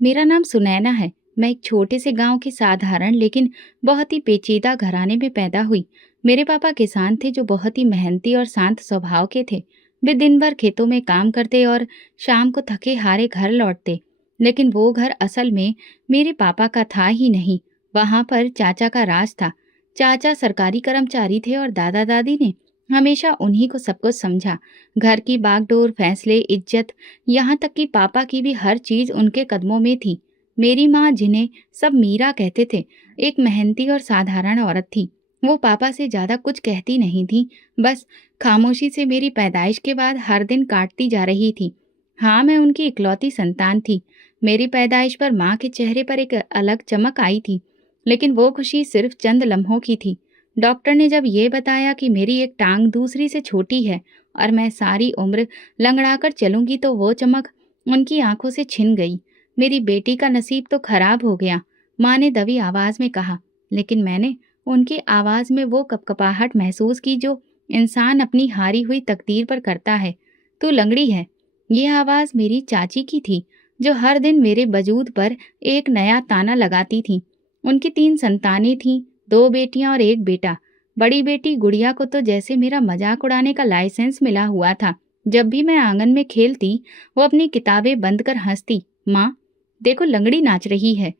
मेरा नाम सुनैना है। मैं एक छोटे से गांव के साधारण लेकिन बहुत ही पेचीदा घराने में पैदा हुई। मेरे पापा किसान थे जो बहुत ही मेहनती और शांत स्वभाव के थे। वे दिन भर खेतों में काम करते और शाम को थके हारे घर लौटते। लेकिन वो घर असल में मेरे पापा का था ही नहीं। वहां पर चाचा का राज था। चाचा सरकारी कर्मचारी थे और दादा दादी ने हमेशा उन्हीं को सब कुछ समझा। घर की बागडोर, फैसले, इज्जत, यहाँ तक कि पापा की भी हर चीज उनके कदमों में थी। मेरी माँ, जिन्हें सब मीरा कहते थे, एक मेहनती और साधारण औरत थी। वो पापा से ज्यादा कुछ कहती नहीं थी, बस खामोशी से मेरी पैदाइश के बाद हर दिन काटती जा रही थी। हाँ, मैं उनकी इकलौती संतान थी। मेरी पैदाइश पर माँ के चेहरे पर एक अलग चमक आई थी, लेकिन वो खुशी सिर्फ चंद लम्हों की थी। डॉक्टर ने जब ये बताया कि मेरी एक टांग दूसरी से छोटी है और मैं सारी उम्र लंगड़ाकर चलूंगी, तो वो चमक उनकी आंखों से छिन गई। मेरी बेटी का नसीब तो खराब हो गया, माँ ने दबी आवाज में कहा। लेकिन मैंने उनकी आवाज में वो कपकपाहट महसूस की जो इंसान अपनी हारी हुई तकदीर पर करता है। तू लंगड़ी है। ये आवाज मेरी चाची की थी, जो हर दिन मेरे वजूद पर एक नया ताना लगाती थी। उनकी 3 संतानें थीं, 2 बेटियां और 1 बेटा। बड़ी बेटी गुड़िया को तो जैसे मेरा मजाक उड़ाने का लाइसेंस मिला हुआ था। जब भी मैं आंगन में खेलती, वो अपनी किताबें बंद कर हंसती। माँ, देखो लंगड़ी नाच रही है।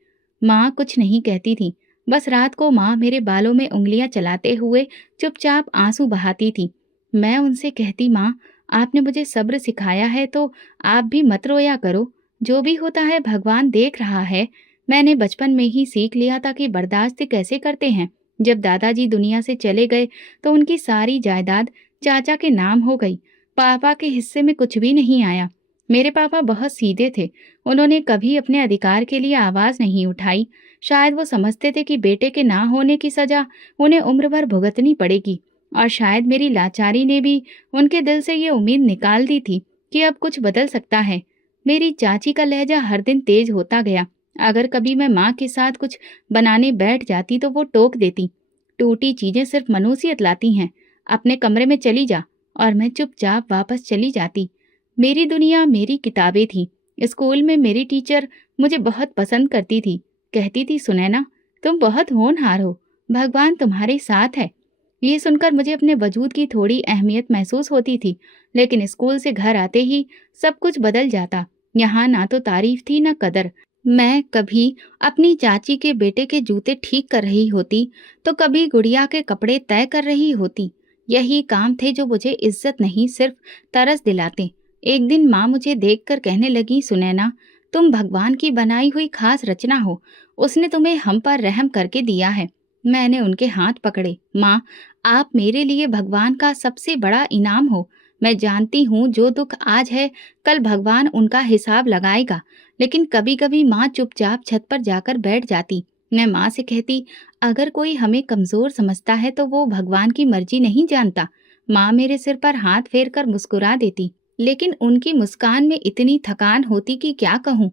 माँ कुछ नहीं कहती थी। बस रात को माँ मेरे बालों में उंगलियां चलाते हुए चुपचाप आंसू बहाती थी। मैं उनसे कहती, माँ, आपने मुझे सब्र सिखाया है तो आप भी मत रोया करो। जो भी होता है भगवान देख रहा है। मैंने बचपन में ही सीख लिया था कि बर्दाश्त कैसे करते हैं। जब दादाजी दुनिया से चले गए तो उनकी सारी जायदाद चाचा के नाम हो गई। पापा के हिस्से में कुछ भी नहीं आया। मेरे पापा बहुत सीधे थे। उन्होंने कभी अपने अधिकार के लिए आवाज नहीं उठाई। शायद वो समझते थे कि बेटे के ना होने की सजा उन्हें उम्र भर भुगतनी पड़ेगी। और शायद मेरी लाचारी ने भी उनके दिल से ये उम्मीद निकाल दी थी कि अब कुछ बदल सकता है। मेरी चाची का लहजा हर दिन तेज होता गया। अगर कभी मैं माँ के साथ कुछ बनाने बैठ जाती तो वो टोक देती, टूटी चीजें सिर्फ मनुष्यत लाती हैं, अपने कमरे में चली जा। और मैं चुपचाप वापस चली जाती। मेरी दुनिया मेरी किताबें थी। स्कूल में मेरी टीचर मुझे बहुत पसंद करती थी। कहती थी, सुनैना, तुम बहुत होनहार हो, भगवान तुम्हारे साथ है। ये सुनकर मुझे अपने वजूद की थोड़ी अहमियत महसूस होती थी। लेकिन स्कूल से घर आते ही सब कुछ बदल जाता। यहाँ ना तो तारीफ थी ना कदर। मैं कभी अपनी चाची के बेटे के जूते ठीक कर रही होती, तो कभी गुड़िया के कपड़े तय कर रही होती। यही काम थे जो मुझे इज्जत नहीं, सिर्फ तरस दिलाते। एक दिन माँ मुझे देखकर कहने लगी, सुनैना, तुम भगवान की बनाई हुई खास रचना हो। उसने तुम्हें हम पर रहम करके दिया है। मैंने उनके हाथ पकड़े। माँ, आप मेरे लिए भगवान का सबसे बड़ा इनाम हो। मैं जानती हूँ जो दुख आज है, कल भगवान उनका हिसाब लगाएगा। लेकिन कभी कभी माँ चुपचाप छत पर जाकर बैठ जाती। मैं माँ से कहती, अगर कोई हमें कमजोर समझता है तो वो भगवान की मर्जी नहीं जानता। माँ मेरे सिर पर हाथ फेर कर मुस्कुरा देती, लेकिन उनकी मुस्कान में इतनी थकान होती कि क्या कहूँ।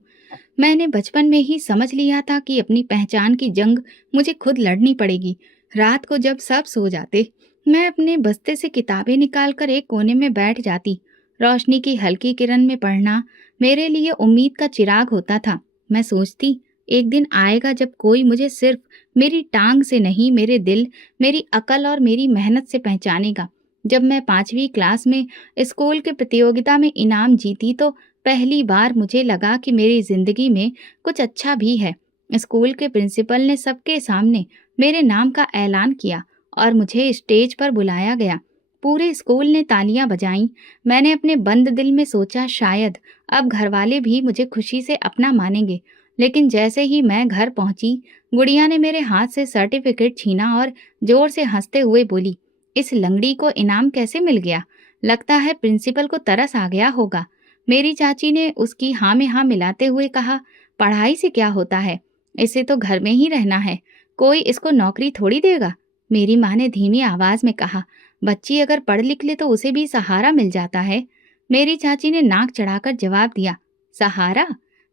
मैंने बचपन में ही समझ लिया था कि अपनी पहचान की जंग मुझे खुद लड़नी पड़ेगी। रात को जब सब सो जाते, मैं अपने बस्ते से किताबें निकालकर एक कोने में बैठ जाती। रोशनी की हल्की किरण में पढ़ना मेरे लिए उम्मीद का चिराग होता था। मैं सोचती, एक दिन आएगा जब कोई मुझे सिर्फ मेरी टांग से नहीं, मेरे दिल, मेरी अकल और मेरी मेहनत से पहचानेगा। जब मैं 5वीं क्लास में स्कूल के प्रतियोगिता में इनाम जीती तो पहली बार मुझे लगा कि मेरी जिंदगी में कुछ अच्छा भी है। स्कूल के प्रिंसिपल ने सबके सामने मेरे नाम का ऐलान किया और मुझे स्टेज पर बुलाया गया। पूरे स्कूल ने तालियां बजाईं। मैंने अपने बंद दिल में सोचा, शायद अब घरवाले भी मुझे खुशी से अपना मानेंगे। लेकिन जैसे ही मैं घर पहुंची, गुड़िया ने मेरे हाथ से सर्टिफिकेट छीना और जोर से हंसते हुए बोली, इस लंगड़ी को इनाम कैसे मिल गया? लगता है प्रिंसिपल को तरस आ गया होगा। मेरी चाची ने उसकी हाँ में हाँ मिलाते हुए कहा, पढ़ाई से क्या होता है, इसे तो घर में ही रहना है, कोई इसको नौकरी थोड़ी देगा। मेरी माँ ने धीमी आवाज में कहा, बच्ची अगर पढ़ लिख ले तो उसे भी सहारा मिल जाता है। मेरी चाची ने नाक चढ़ाकर जवाब दिया, सहारा?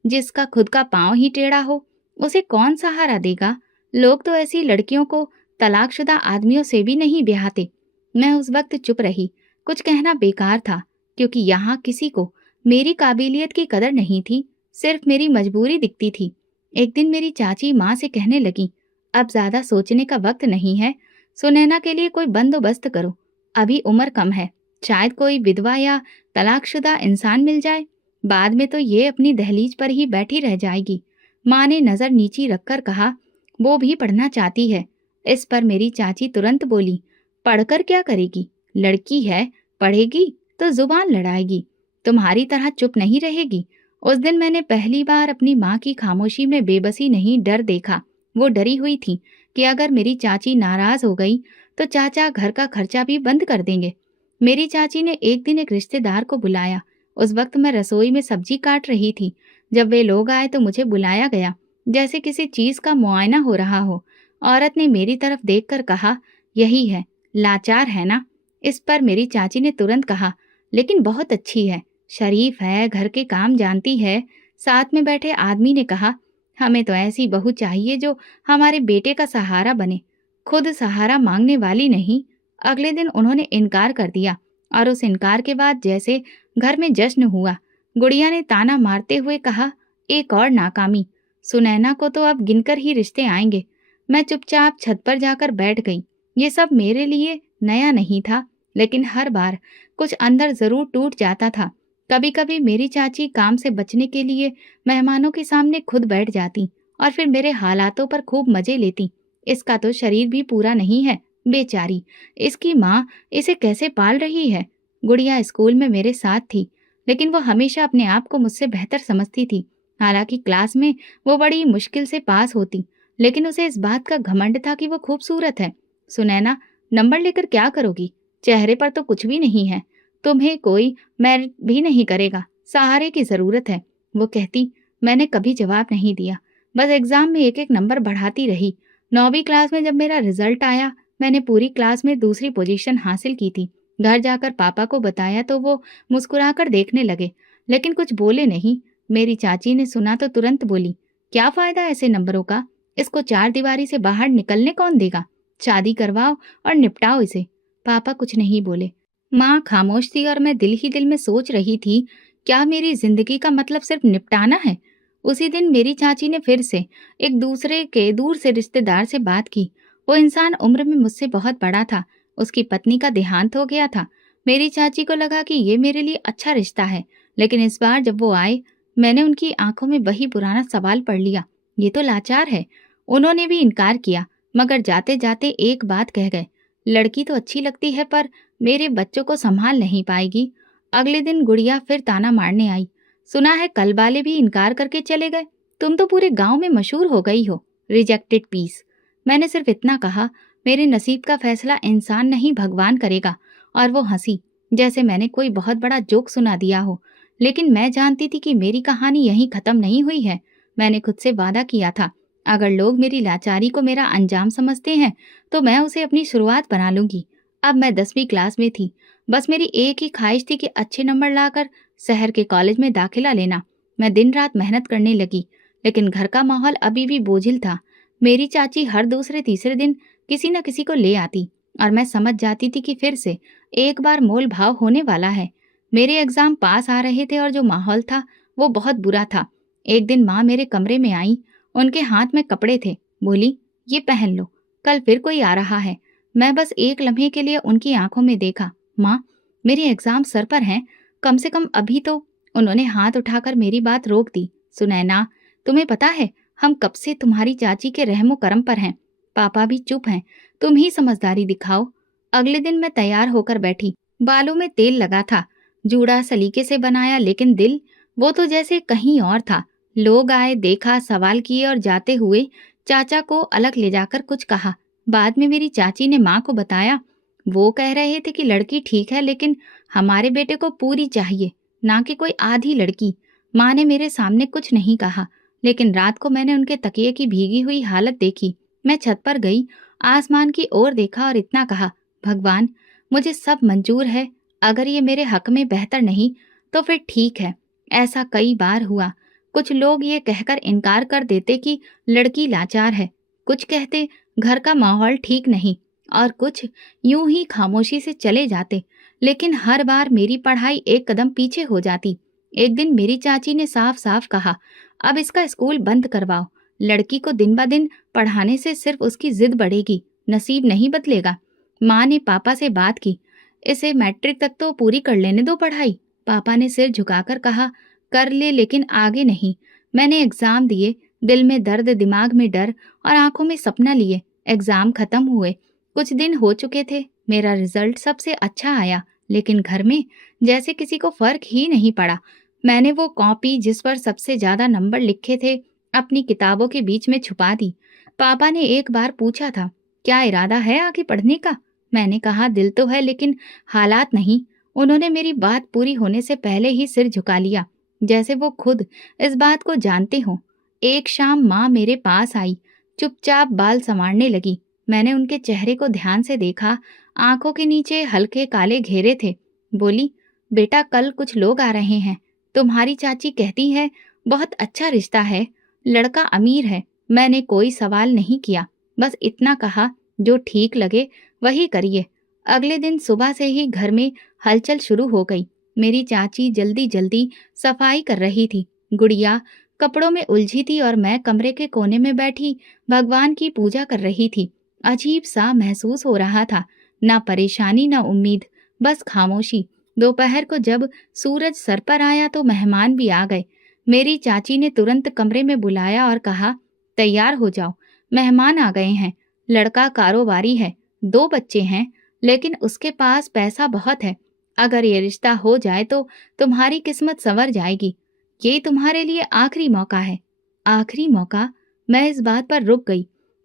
जिसका खुद का पांव ही टेढ़ा हो, उसे कौन सहारा देगा? लोग तो ऐसी लड़कियों को तलाकशुदा आदमियों से भी नहीं ब्याहते। मैं उस वक्त चुप रही। कुछ कहना बेकार था, क्योंकि यहाँ किसी को मेरी काबिलियत की कदर नहीं थी। सिर्फ मेरी मजबूरी दिखती थी। एक दिन मेरी चाची माँ से कहने लगी, अब ज्यादा सोचने का वक्त नहीं है, सुनैना के लिए कोई बंदोबस्त करो, अभी उम्र कम है, शायद कोई विधवा या तलाकशुदा इंसान मिल जाए, बाद में तो ये अपनी दहलीज पर ही बैठी रह जाएगी। माँ ने नजर नीची रखकर कहा, वो भी पढ़ना चाहती है। इस पर मेरी चाची तुरंत बोली, पढ़कर क्या करेगी, लड़की है, पढ़ेगी तो जुबान लड़ाएगी, तुम्हारी तरह चुप नहीं रहेगी। उस दिन मैंने पहली बार अपनी माँ की खामोशी में बेबसी नहीं डर देखा। वो डरी हुई थी कि अगर मेरी चाची नाराज हो गई तो चाचा घर का खर्चा भी बंद कर देंगे। मेरी चाची ने एक दिन एक रिश्तेदार को बुलाया। उस वक्त मैं रसोई में सब्जी काट रही थी। जब वे लोग आए तो मुझे बुलाया गया, जैसे किसी चीज का मुआयना हो रहा हो। औरत ने मेरी तरफ देखकर कहा, यही है, लाचार है ना। इस पर मेरी चाची ने तुरंत कहा, लेकिन बहुत अच्छी है, शरीफ है, घर के काम जानती है। साथ में बैठे आदमी ने कहा, हमें तो ऐसी बहू चाहिए जो हमारे बेटे का सहारा बने, खुद सहारा मांगने वाली नहीं। अगले दिन उन्होंने इनकार कर दिया और उस इनकार के बाद जैसे घर में जश्न हुआ। गुड़िया ने ताना मारते हुए कहा, एक और नाकामी, सुनैना को तो अब गिनकर ही रिश्ते आएंगे। मैं चुपचाप छत पर जाकर बैठ गई। ये सब मेरे लिए नया नहीं था, लेकिन हर बार कुछ अंदर जरूर टूट जाता था। कभी कभी मेरी चाची काम से बचने के लिए मेहमानों के सामने खुद बैठ जाती और फिर मेरे हालातों पर खूब मजे लेती। इसका तो शरीर भी पूरा नहीं है, बेचारी, इसकी माँ इसे कैसे पाल रही है। गुड़िया स्कूल में मेरे साथ थी, लेकिन वो हमेशा अपने आप को मुझसे बेहतर समझती थी। हालांकि क्लास में वो बड़ी मुश्किल से पास होती, लेकिन उसे इस बात का घमंड था कि वो खूबसूरत है। सुनैना, नंबर लेकर क्या करोगी, चेहरे पर तो कुछ भी नहीं है, तुम्हें कोई मेरिट भी नहीं करेगा, सहारे की जरूरत है, वो कहती। मैंने कभी जवाब नहीं दिया, बस एग्जाम में एक एक नंबर बढ़ाती रही। 9वीं क्लास में जब मेरा रिजल्ट आया, मैंने पूरी क्लास में दूसरी पोजीशन हासिल की थी। घर जाकर पापा को बताया तो वो मुस्कुराकर देखने लगे, लेकिन कुछ बोले नहीं। मेरी चाची ने सुना तो तुरंत बोली, क्या फायदा ऐसे नंबरों का, इसको चार दीवारी से बाहर निकलने कौन देगा, शादी करवाओ और निपटाओ इसे। पापा कुछ नहीं बोले। माँ खामोश थी और मैं दिल ही दिल में सोच रही थी, क्या मेरी जिंदगी का मतलब सिर्फ निपटाना है। उसी दिन मेरी चाची ने फिर से एक दूसरे के दूर से रिश्तेदार से बात की। वो इंसान उम्र में मुझसे बहुत बड़ा था, उसकी पत्नी का देहांत हो गया था। मेरी चाची को लगा कि ये मेरे लिए अच्छा रिश्ता है, लेकिन इस बार जब वो आए, मैंने उनकी आंखों में वही पुराना सवाल पढ़ लिया, ये तो लाचार है। उन्होंने भी इनकार किया, मगर जाते जाते एक बात कह गए, लड़की तो अच्छी लगती है पर मेरे बच्चों को संभाल नहीं पाएगी। अगले दिन गुड़िया फिर ताना मारने आई, सुना है कल वाले भी इनकार करके चले गए, तुम तो पूरे गांव में मशहूर हो गई हो, रिजेक्टेड पीस। मैंने सिर्फ इतना कहा, मेरे नसीब का फैसला इंसान नहीं भगवान करेगा। और वो हंसी, जैसे मैंने कोई बहुत बड़ा जोक सुना दिया हो। लेकिन मैं जानती थी कि मेरी कहानी यहीं खत्म नहीं हुई है। मैंने खुद से वादा किया था, अगर लोग मेरी लाचारी को मेरा अंजाम समझते हैं तो मैं उसे अपनी शुरुआत बना लूंगी। अब मैं 10वीं क्लास में थी, बस मेरी एक ही ख्वाहिश थी कि अच्छे नंबर लाकर शहर के कॉलेज में दाखिला लेना। मैं दिन रात मेहनत करने लगी, लेकिन घर का माहौल अभी भी बोझिल था। मेरी चाची हर दूसरे तीसरे दिन किसी न किसी को ले आती और मैं समझ जाती थी कि फिर से एक बार मोल भाव होने वाला है। मेरे एग्जाम पास आ रहे थे और जो माहौल था वो बहुत बुरा था। एक दिन माँ मेरे कमरे में आई, उनके हाथ में कपड़े थे, बोली, ये पहन लो, कल फिर कोई आ रहा है। मैं बस एक लम्हे के लिए उनकी आंखों में देखा, माँ मेरे एग्जाम सर पर हैं, कम से कम अभी तो। उन्होंने हाथ उठाकर मेरी बात रोक दी, सुनैना तुम्हें पता है हम कब से तुम्हारी चाची के रहमो करम पर हैं, पापा भी चुप हैं, तुम ही समझदारी दिखाओ। अगले दिन मैं तैयार होकर बैठी, बालों में तेल लगा था, जूड़ा सलीके से बनाया, लेकिन दिल वो तो जैसे कहीं और था। लोग आए, देखा, सवाल किए और जाते हुए चाचा को अलग ले जाकर कुछ कहा। बाद में मेरी चाची ने माँ को बताया, वो कह रहे थे कि लड़की ठीक है, लेकिन हमारे बेटे को पूरी चाहिए, ना कि कोई आधी लड़की। माँ ने मेरे सामने कुछ नहीं कहा, लेकिन रात को मैंने उनके तकिए की भीगी हुई हालत देखी। मैं छत पर गई, आसमान की ओर देखा और इतना कहा, भगवान मुझे सब मंजूर है, अगर ये मेरे हक में बेहतर नहीं तो फिर ठीक है। ऐसा कई बार हुआ। कुछ लोग ये कहकर इनकार कर देते कि लड़की लाचार है, कुछ कहते घर का माहौल ठीक नहीं, और कुछ यूं ही खामोशी से चले जाते। लेकिन हर बार मेरी पढ़ाई एक कदम पीछे हो जाती। एक दिन मेरी चाची ने साफ साफ कहा, अब इसका स्कूल बंद करवाओ। लड़की को दिन ब दिन पढ़ाने से सिर्फ उसकी जिद बढ़ेगी, नसीब नहीं बदलेगा। माँ ने पापा से बात की, इसे मैट्रिक तक तो पूरी कर लेने दो पढ़ाई। पापा ने सिर झुकाकर कहा, कर ले लेकिन आगे नहीं। मैंने एग्जाम दिए, दिल में दर्द, दिमाग में डर और आंखों में सपना लिए। एग्जाम खत्म हुए, कुछ दिन हो चुके थे, मेरा रिजल्ट सबसे अच्छा आया, लेकिन घर में जैसे किसी को फर्क ही नहीं पड़ा। मैंने वो कॉपी जिस पर सबसे ज्यादा नंबर लिखे थे अपनी किताबों के बीच में छुपा दी। पापा ने एक बार पूछा था, क्या इरादा है आगे पढ़ने का? मैंने कहा, दिल तो है लेकिन हालात नहीं। उन्होंने मेरी बात पूरी होने से पहले ही सिर झुका लिया, जैसे वो खुद इस बात को जानते हो। एक शाम माँ मेरे पास आई, चुपचाप बाल संवारने लगी। मैंने उनके चेहरे को ध्यान से देखा, आंखों के नीचे हल्के काले घेरे थे। बोली, बेटा कल कुछ लोग आ रहे हैं, तुम्हारी चाची कहती है बहुत अच्छा रिश्ता है, लड़का अमीर है। मैंने कोई सवाल नहीं किया, बस इतना कहा, जो ठीक लगे वही करिए। अगले दिन सुबह से ही घर में हलचल शुरू हो गई। मेरी चाची जल्दी जल्दी सफाई कर रही थी, गुड़िया कपड़ों में उलझी थी और मैं कमरे के कोने में बैठी भगवान की पूजा कर रही थी। अजीब सा महसूस हो रहा था, ना परेशानी ना उम्मीद, बस खामोशी। दोपहर को जब सूरज सर पर आया तो मेहमान भी आ गए। मेरी चाची ने तुरंत कमरे में बुलाया और कहा, तैयार हो जाओ, मेहमान आ गए हैं। लड़का कारोबारी है, 2 बच्चे हैं, लेकिन उसके पास पैसा बहुत है। अगर ये रिश्ता हो जाए तो तुम्हारी किस्मत संवर जाएगी। ये तुम्हारे लिए आखिरी मौका है। आखिरी मौका? मैं इस बात पर रुक गई।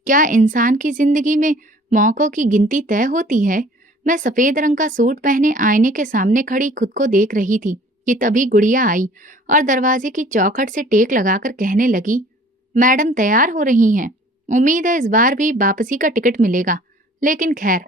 क्या इंसान की जिंदगी में मौकों की गिनती तय होती है? मैं सफेद रंग का सूट पहने आईने के सामने खड़ी खुद को देख रही थी कि तभी गुड़िया आई और दरवाजे की चौखट से टेक लगाकर कहने लगी, मैडम तैयार हो रही हैं। उम्मीद है इस बार भी वापसी का टिकट मिलेगा, लेकिन खैर,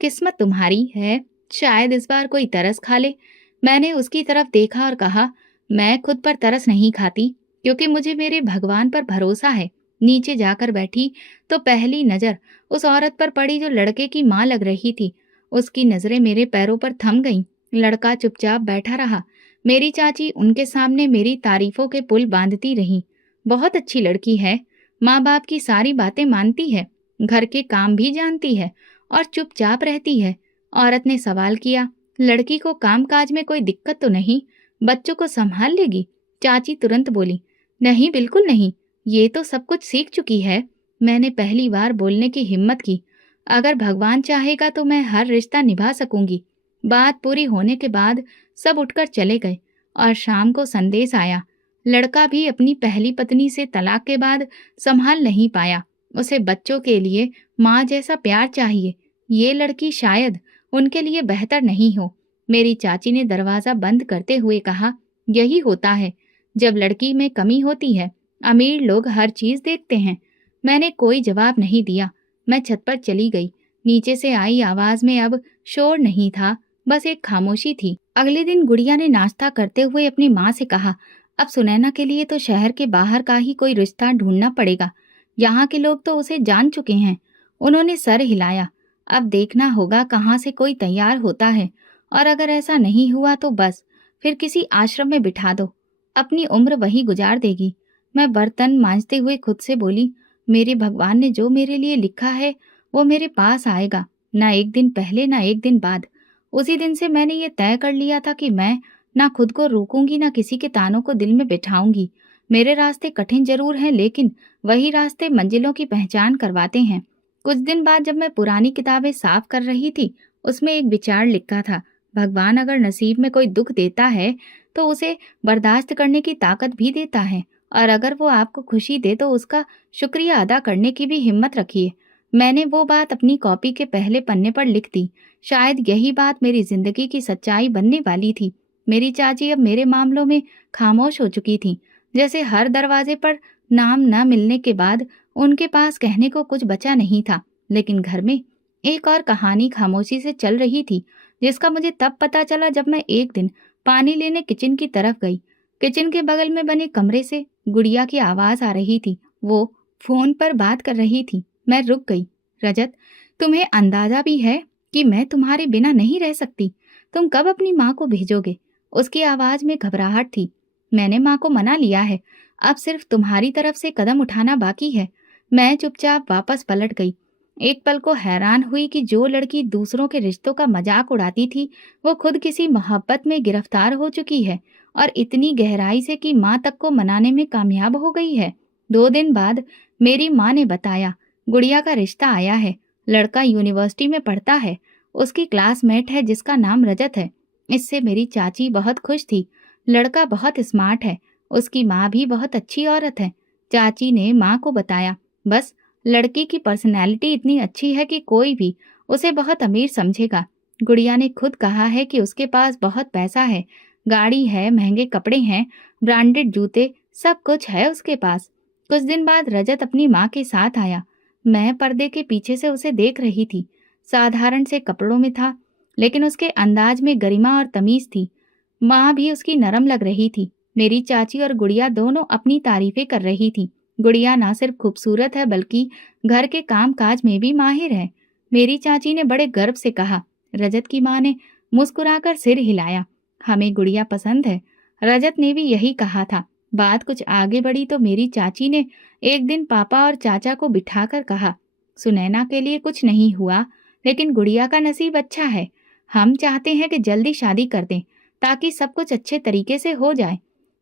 किस्मत तुम्हारी है, शायद इस बार कोई तरस खा ले। मैंने उसकी तरफ देखा और कहा, मैं खुद पर तरस नहीं खाती, क्योंकि मुझे मेरे भगवान पर भरोसा है। नीचे जाकर बैठी तो पहली नजर उस औरत पर पड़ी जो लड़के की माँ लग रही थी। उसकी नजरें मेरे पैरों पर थम गईं। लड़का चुपचाप बैठा रहा। मेरी चाची उनके सामने मेरी तारीफों के पुल बांधती रही। बहुत अच्छी लड़की है, माँ बाप की सारी बातें मानती है, घर के काम भी जानती है और चुपचाप रहती है। औरत ने सवाल किया, लड़की को कामकाज में कोई दिक्कत तो नहीं? बच्चों को संभाल लेगी? चाची तुरंत बोली, नहीं बिल्कुल नहीं, ये तो सब कुछ सीख चुकी है। मैंने पहली बार बोलने की हिम्मत की, अगर भगवान चाहेगा तो मैं हर रिश्ता निभा सकूंगी। बात पूरी होने के बाद सब उठकर चले गए और शाम को संदेश आया। लड़का भी अपनी पहली पत्नी से तलाक के बाद संभाल नहीं पाया। उसे बच्चों के लिए माँ जैसा प्यार चाहिए। ये लड़की शायद उनके लिए बेहतर नहीं हो। मेरी चाची ने दरवाजा बंद करते हुए कहा, यही होता है जब लड़की में कमी होती है। अमीर लोग हर चीज देखते हैं। मैंने कोई जवाब नहीं दिया। मैं छत पर चली गई। नीचे से आई आवाज में अब शोर नहीं था, बस एक खामोशी थी। अगले दिन गुड़िया ने नाश्ता करते हुए अपनी माँ से कहा, अब सुनैना के लिए तो शहर के बाहर का ही कोई रिश्ता ढूंढना पड़ेगा। यहाँ के लोग तो उसे जान चुके हैं। उन्होंने सर हिलाया। अब देखना होगा कहाँ से कोई तैयार होता है, और अगर ऐसा नहीं हुआ तो बस फिर किसी आश्रम में बिठा दो, अपनी उम्र वहीं गुजार देगी। मैं बर्तन मांजते हुए खुद से बोली, मेरे भगवान ने जो मेरे लिए लिखा है वो मेरे पास आएगा, ना एक दिन पहले ना एक दिन बाद। उसी दिन से मैंने ये तय कर लिया था कि मैं ना खुद को रोकूंगी ना किसी के तानों को दिल में बिठाऊंगी। मेरे रास्ते कठिन जरूर हैं, लेकिन वही रास्ते मंजिलों की पहचान करवाते हैं। कुछ दिन बाद जब मैं पुरानी किताबें साफ कर रही थी, उसमें एक विचार लिखा था, भगवान अगर नसीब में कोई दुख देता है तो उसे बर्दाश्त करने की ताकत भी देता है, और अगर वो आपको खुशी दे तो उसका शुक्रिया अदा करने की भी हिम्मत रखिए। मैंने वो बात अपनी कॉपी के पहले पन्ने पर लिख दी। शायद यही बात मेरी जिंदगी की सच्चाई बनने वाली थी। मेरी चाची अब मेरे मामलों में खामोश हो चुकी थी, जैसे हर दरवाजे पर नाम न मिलने के बाद उनके पास कहने को कुछ बचा नहीं था। लेकिन घर में एक और कहानी खामोशी से चल रही थी, जिसका मुझे तब पता चला जब मैं एक दिन पानी लेने किचन की तरफ गई। किचन के बगल में बने कमरे से गुड़िया की आवाज आ रही थी। वो फोन पर बात कर रही थी। मैं रुक गई। रजत, तुम्हें अंदाजा भी है कि मैं तुम्हारे बिना नहीं रह सकती? तुम कब अपनी माँ को भेजोगे? उसकी आवाज में घबराहट थी। मैंने माँ को मना लिया है। अब सिर्फ तुम्हारी तरफ से कदम उठाना बाकी है। मैं चुपचाप वापस पलट गई। एक पल को हैरान हुई कि जो लड़की दूसरों के रिश्तों का मजाक उड़ाती थी, वो खुद किसी मोहब्बत में गिरफ्तार हो चुकी है और इतनी गहराई से कि माँ तक को मनाने में कामयाब हो गई है। 2 दिन बाद मेरी माँ ने बताया, गुड़िया का रिश्ता आया है। लड़का यूनिवर्सिटी में पढ़ता है। उसकी क्लासमेट है जिसका नाम रजत है। इससे मेरी चाची बहुत खुश थी। लड़का बहुत स्मार्ट है। उसकी माँ भी बहुत अच्छी औरत है। चाची ने माँ को बताया, बस लड़की की पर्सनैलिटी इतनी अच्छी है कि कोई भी उसे बहुत अमीर समझेगा। गुड़िया ने खुद कहा है कि उसके पास बहुत पैसा है, गाड़ी है, महंगे कपड़े हैं, ब्रांडेड जूते, सब कुछ है उसके पास। कुछ दिन बाद रजत अपनी माँ के साथ आया। मैं पर्दे के पीछे से उसे देख रही थी। साधारण से कपड़ों में था, लेकिन उसके अंदाज में गरिमा और तमीज थी। माँ भी उसकी नरम लग रही थी। मेरी चाची और गुड़िया दोनों अपनी तारीफें कर रही थी। गुड़िया ना सिर्फ खूबसूरत है बल्कि घर के काम काज में भी माहिर है। मेरी चाची ने बड़े गर्व से कहा। रजत की माँ ने मुस्कुराकर सिर हिलाया। हमें गुड़िया पसंद है। रजत ने भी यही कहा था। बात कुछ आगे बढ़ी तो मेरी चाची ने एक दिन पापा और चाचा को बिठाकर कहा, सुनैना के लिए कुछ नहीं हुआ, लेकिन गुड़िया का नसीब अच्छा है। हम चाहते हैं कि जल्दी शादी कर दें ताकि सब कुछ अच्छे तरीके से हो जाए।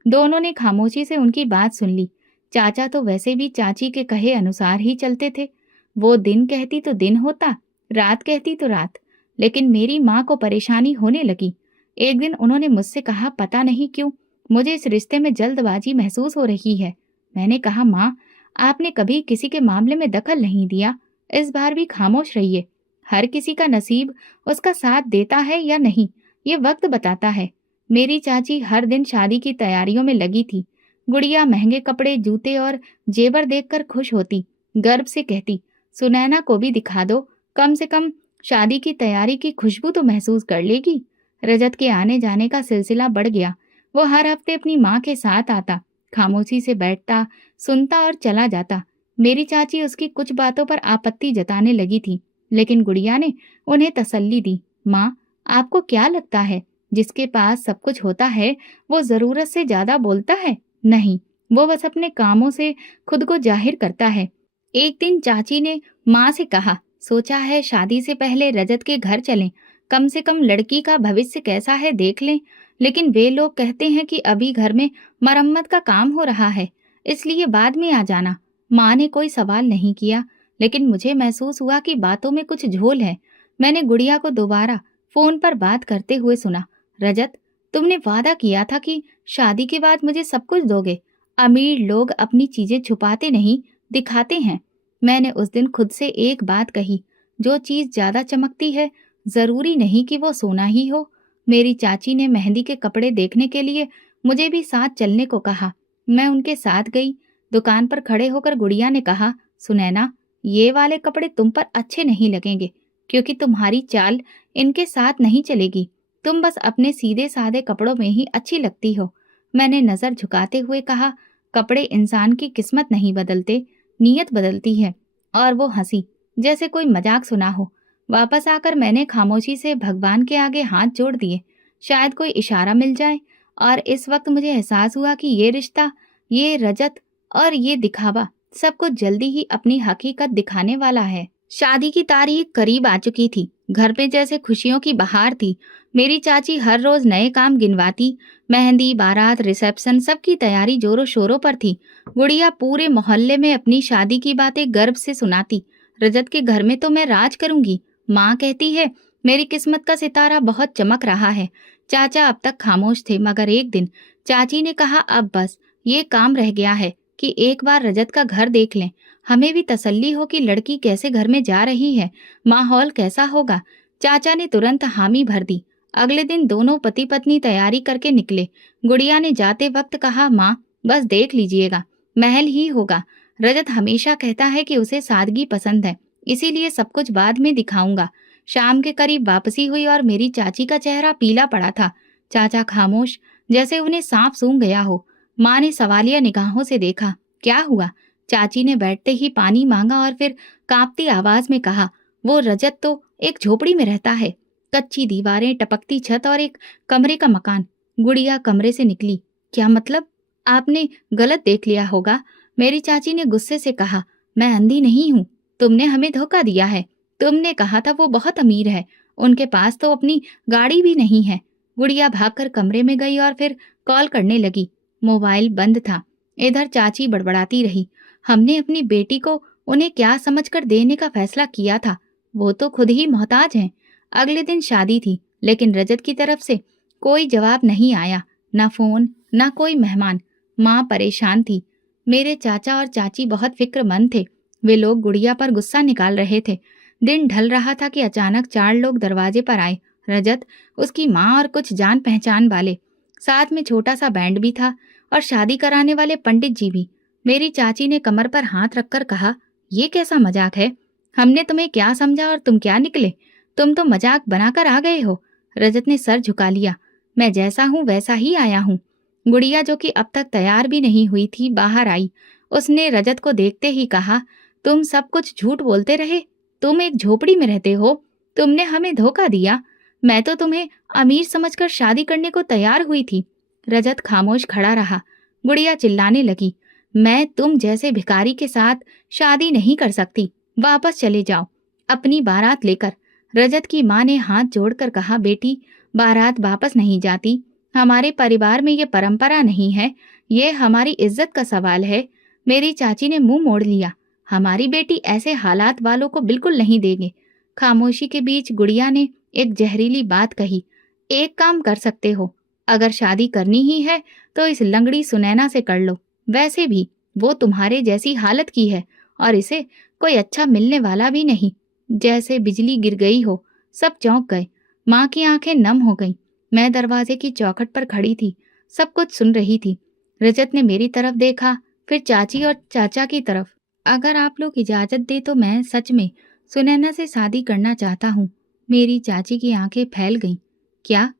दोनों ने खामोशी से उनकी बात सुन ली। चाचा तो वैसे भी चाची के कहे अनुसार ही चलते थे। वो दिन कहती तो दिन होता, रात कहती तो रात। लेकिन मेरी माँ को परेशानी होने लगी। एक दिन उन्होंने मुझसे कहा, पता नहीं क्यों मुझे इस रिश्ते में जल्दबाजी महसूस हो रही है। मैंने कहा, माँ, आपने कभी किसी के मामले में दखल नहीं दिया, इस बार भी खामोश रहिए। हर किसी का नसीब उसका साथ देता है या नहीं, ये वक्त बताता है। मेरी चाची हर दिन शादी की तैयारियों में लगी थी। गुड़िया महंगे कपड़े, जूते और जेवर देखकर खुश होती, गर्व से कहती, सुनैना को भी दिखा दो, कम से कम शादी की तैयारी की खुशबू तो महसूस कर लेगी। रजत के आने जाने का सिलसिला बढ़ गया। वो हर हफ्ते अपनी माँ के साथ आता, खामोशी से बैठता, सुनता और चला जाता। मेरी चाची उसकी कुछ बातों पर आपत्ति जताने लगी थी, लेकिन गुड़िया ने उन्हें तसल्ली दी। माँ, आपको क्या लगता है जिसके पास सब कुछ होता है वो जरूरत से ज्यादा बोलता है? नहीं, वो बस अपने कामों से खुद को जाहिर करता है। एक दिन चाची ने माँ से कहा, सोचा है शादी से पहले रजत के घर चलें, कम से कम लड़की का भविष्य कैसा है देख लें। लेकिन वे लोग कहते हैं कि अभी घर में मरम्मत का काम हो रहा है, इसलिए बाद में आ जाना। माँ ने कोई सवाल नहीं किया, लेकिन मुझे महसूस हुआ कि बातों में कुछ झोल है। मैंने गुड़िया को दोबारा फोन पर बात करते हुए सुना, रजत, तुमने वादा किया था कि शादी के बाद मुझे सब कुछ दोगे। अमीर लोग अपनी चीजें छुपाते नहीं, दिखाते हैं। मैंने उस दिन खुद से एक बात कही, जो चीज ज्यादा चमकती है जरूरी नहीं कि वो सोना ही हो। मेरी चाची ने मेहंदी के कपड़े देखने के लिए मुझे भी साथ चलने को कहा। मैं उनके साथ गई। दुकान पर खड़े होकर गुड़िया ने कहा, सुनैना, ये वाले कपड़े तुम पर अच्छे नहीं लगेंगे क्योंकि तुम्हारी चाल इनके साथ नहीं चलेगी। तुम बस अपने सीधे साधे कपड़ों में ही अच्छी लगती हो। मैंने नजर झुकाते हुए कहा, कपड़े इंसान की किस्मत नहीं बदलते, नीयत बदलती है। और वो हंसी, जैसे कोई मजाक सुना हो। वापस आकर मैंने खामोशी से भगवान के आगे हाथ जोड़ दिए, शायद कोई इशारा मिल जाए। और इस वक्त मुझे एहसास हुआ कि ये रिश्ता, ये रजत और ये दिखावा सब कुछ जल्दी ही अपनी हकीकत दिखाने वाला है। शादी की तारीख करीब आ चुकी थी। घर पे जैसे खुशियों की बहार थी। मेरी चाची हर रोज नए काम गिनवाती। मेहंदी, बारात, रिसेप्शन, सबकी तैयारी जोरों शोरों पर थी। गुड़िया पूरे मोहल्ले में अपनी शादी की बातें गर्व से सुनाती। रजत के घर में तो मैं राज करूंगी। माँ कहती है मेरी किस्मत का सितारा बहुत चमक रहा है। चाचा अब तक खामोश थे, मगर एक दिन चाची ने कहा, अब बस ये काम रह गया है कि एक बार रजत का घर देख लें। हमें भी तसल्ली हो कि लड़की कैसे घर में जा रही है, माहौल कैसा होगा। चाचा ने तुरंत हामी भर दी। अगले दिन दोनों पति पत्नी तैयारी करके निकले। गुड़िया ने जाते वक्त कहा, माँ, बस देख लीजिएगा, महल ही होगा। रजत हमेशा कहता है कि उसे सादगी पसंद है, इसीलिए सब कुछ बाद में दिखाऊंगा। शाम के करीब वापसी हुई और मेरी चाची का चेहरा पीला पड़ा था। चाचा खामोश, जैसे उन्हें सांप सूंघ गया हो। माँ ने सवालिया निगाहों से देखा। क्या हुआ? चाची ने बैठते ही पानी मांगा और फिर कांपती आवाज में कहा, वो रजत तो एक झोपड़ी में रहता है, कच्ची दीवारें, टपकती छत और एक कमरे का मकान। गुड़िया कमरे से निकली। क्या मतलब? आपने गलत देख लिया होगा। मेरी चाची ने गुस्से से कहा, मैं अंधी नहीं हूँ, तुमने हमें धोखा दिया है। तुमने कहा था वो बहुत अमीर है, उनके पास तो अपनी गाड़ी भी नहीं है। गुड़िया भागकर कमरे में गई और फिर कॉल करने लगी। मोबाइल बंद था। इधर चाची बड़बड़ाती रही, हमने अपनी बेटी को उन्हें क्या समझकर देने का फैसला किया था, वो तो खुद ही मोहताज हैं। अगले दिन शादी थी, लेकिन रजत की तरफ से कोई जवाब नहीं आया, ना फोन ना कोई मेहमान। माँ परेशान थी। मेरे चाचा और चाची बहुत फिक्रमंद थे। वे लोग गुड़िया पर गुस्सा निकाल रहे थे। दिन ढल रहा था कि अचानक 4 लोग दरवाजे पर आए। रजत, उसकी माँ और कुछ जान पहचान वाले। साथ में छोटा सा बैंड भी था और शादी कराने वाले पंडित जी भी। मेरी चाची ने कमर पर हाथ रखकर कहा, ये कैसा मजाक है? हमने तुम्हें क्या समझा और तुम क्या निकले? तुम तो मजाक बनाकर आ गए हो। रजत ने सर झुका लिया। मैं जैसा हूँ वैसा ही आया हूँ। गुड़िया, जो कि अब तक तैयार भी नहीं हुई थी, बाहर आई। उसने रजत को देखते ही कहा, तुम सब कुछ झूठ बोलते रहे। तुम एक झोपड़ी में रहते हो। तुमने हमें धोखा दिया। मैं तो तुम्हें अमीर समझकर शादी करने को तैयार हुई थी। रजत खामोश खड़ा रहा। गुड़िया चिल्लाने लगी, मैं तुम जैसे भिखारी के साथ शादी नहीं कर सकती। वापस चले जाओ अपनी बारात लेकर। रजत की माँ ने हाथ जोड़कर कहा, बेटी, बारात वापस नहीं जाती। हमारे परिवार में ये परंपरा नहीं है। ये हमारी इज्जत का सवाल है। मेरी चाची ने मुंह मोड़ लिया। हमारी बेटी ऐसे हालात वालों को बिल्कुल नहीं देंगे। खामोशी के बीच गुड़िया ने एक जहरीली बात कही, एक काम कर सकते हो, अगर शादी करनी ही है तो इस लंगड़ी सुनैना से कर लो। वैसे भी वो तुम्हारे जैसी हालत की है और इसे कोई अच्छा मिलने वाला भी नहीं। जैसे बिजली गिर गई हो, सब चौंक गए। माँ की आंखें नम हो गईं। मैं दरवाजे की चौखट पर खड़ी थी, सब कुछ सुन रही थी। रजत ने मेरी तरफ देखा, फिर चाची और चाचा की तरफ। अगर आप लोग इजाजत दे तो मैं सच में सुनैना से शादी करना चाहता हूँ। मेरी चाची की आंखें फैल गईं। क्या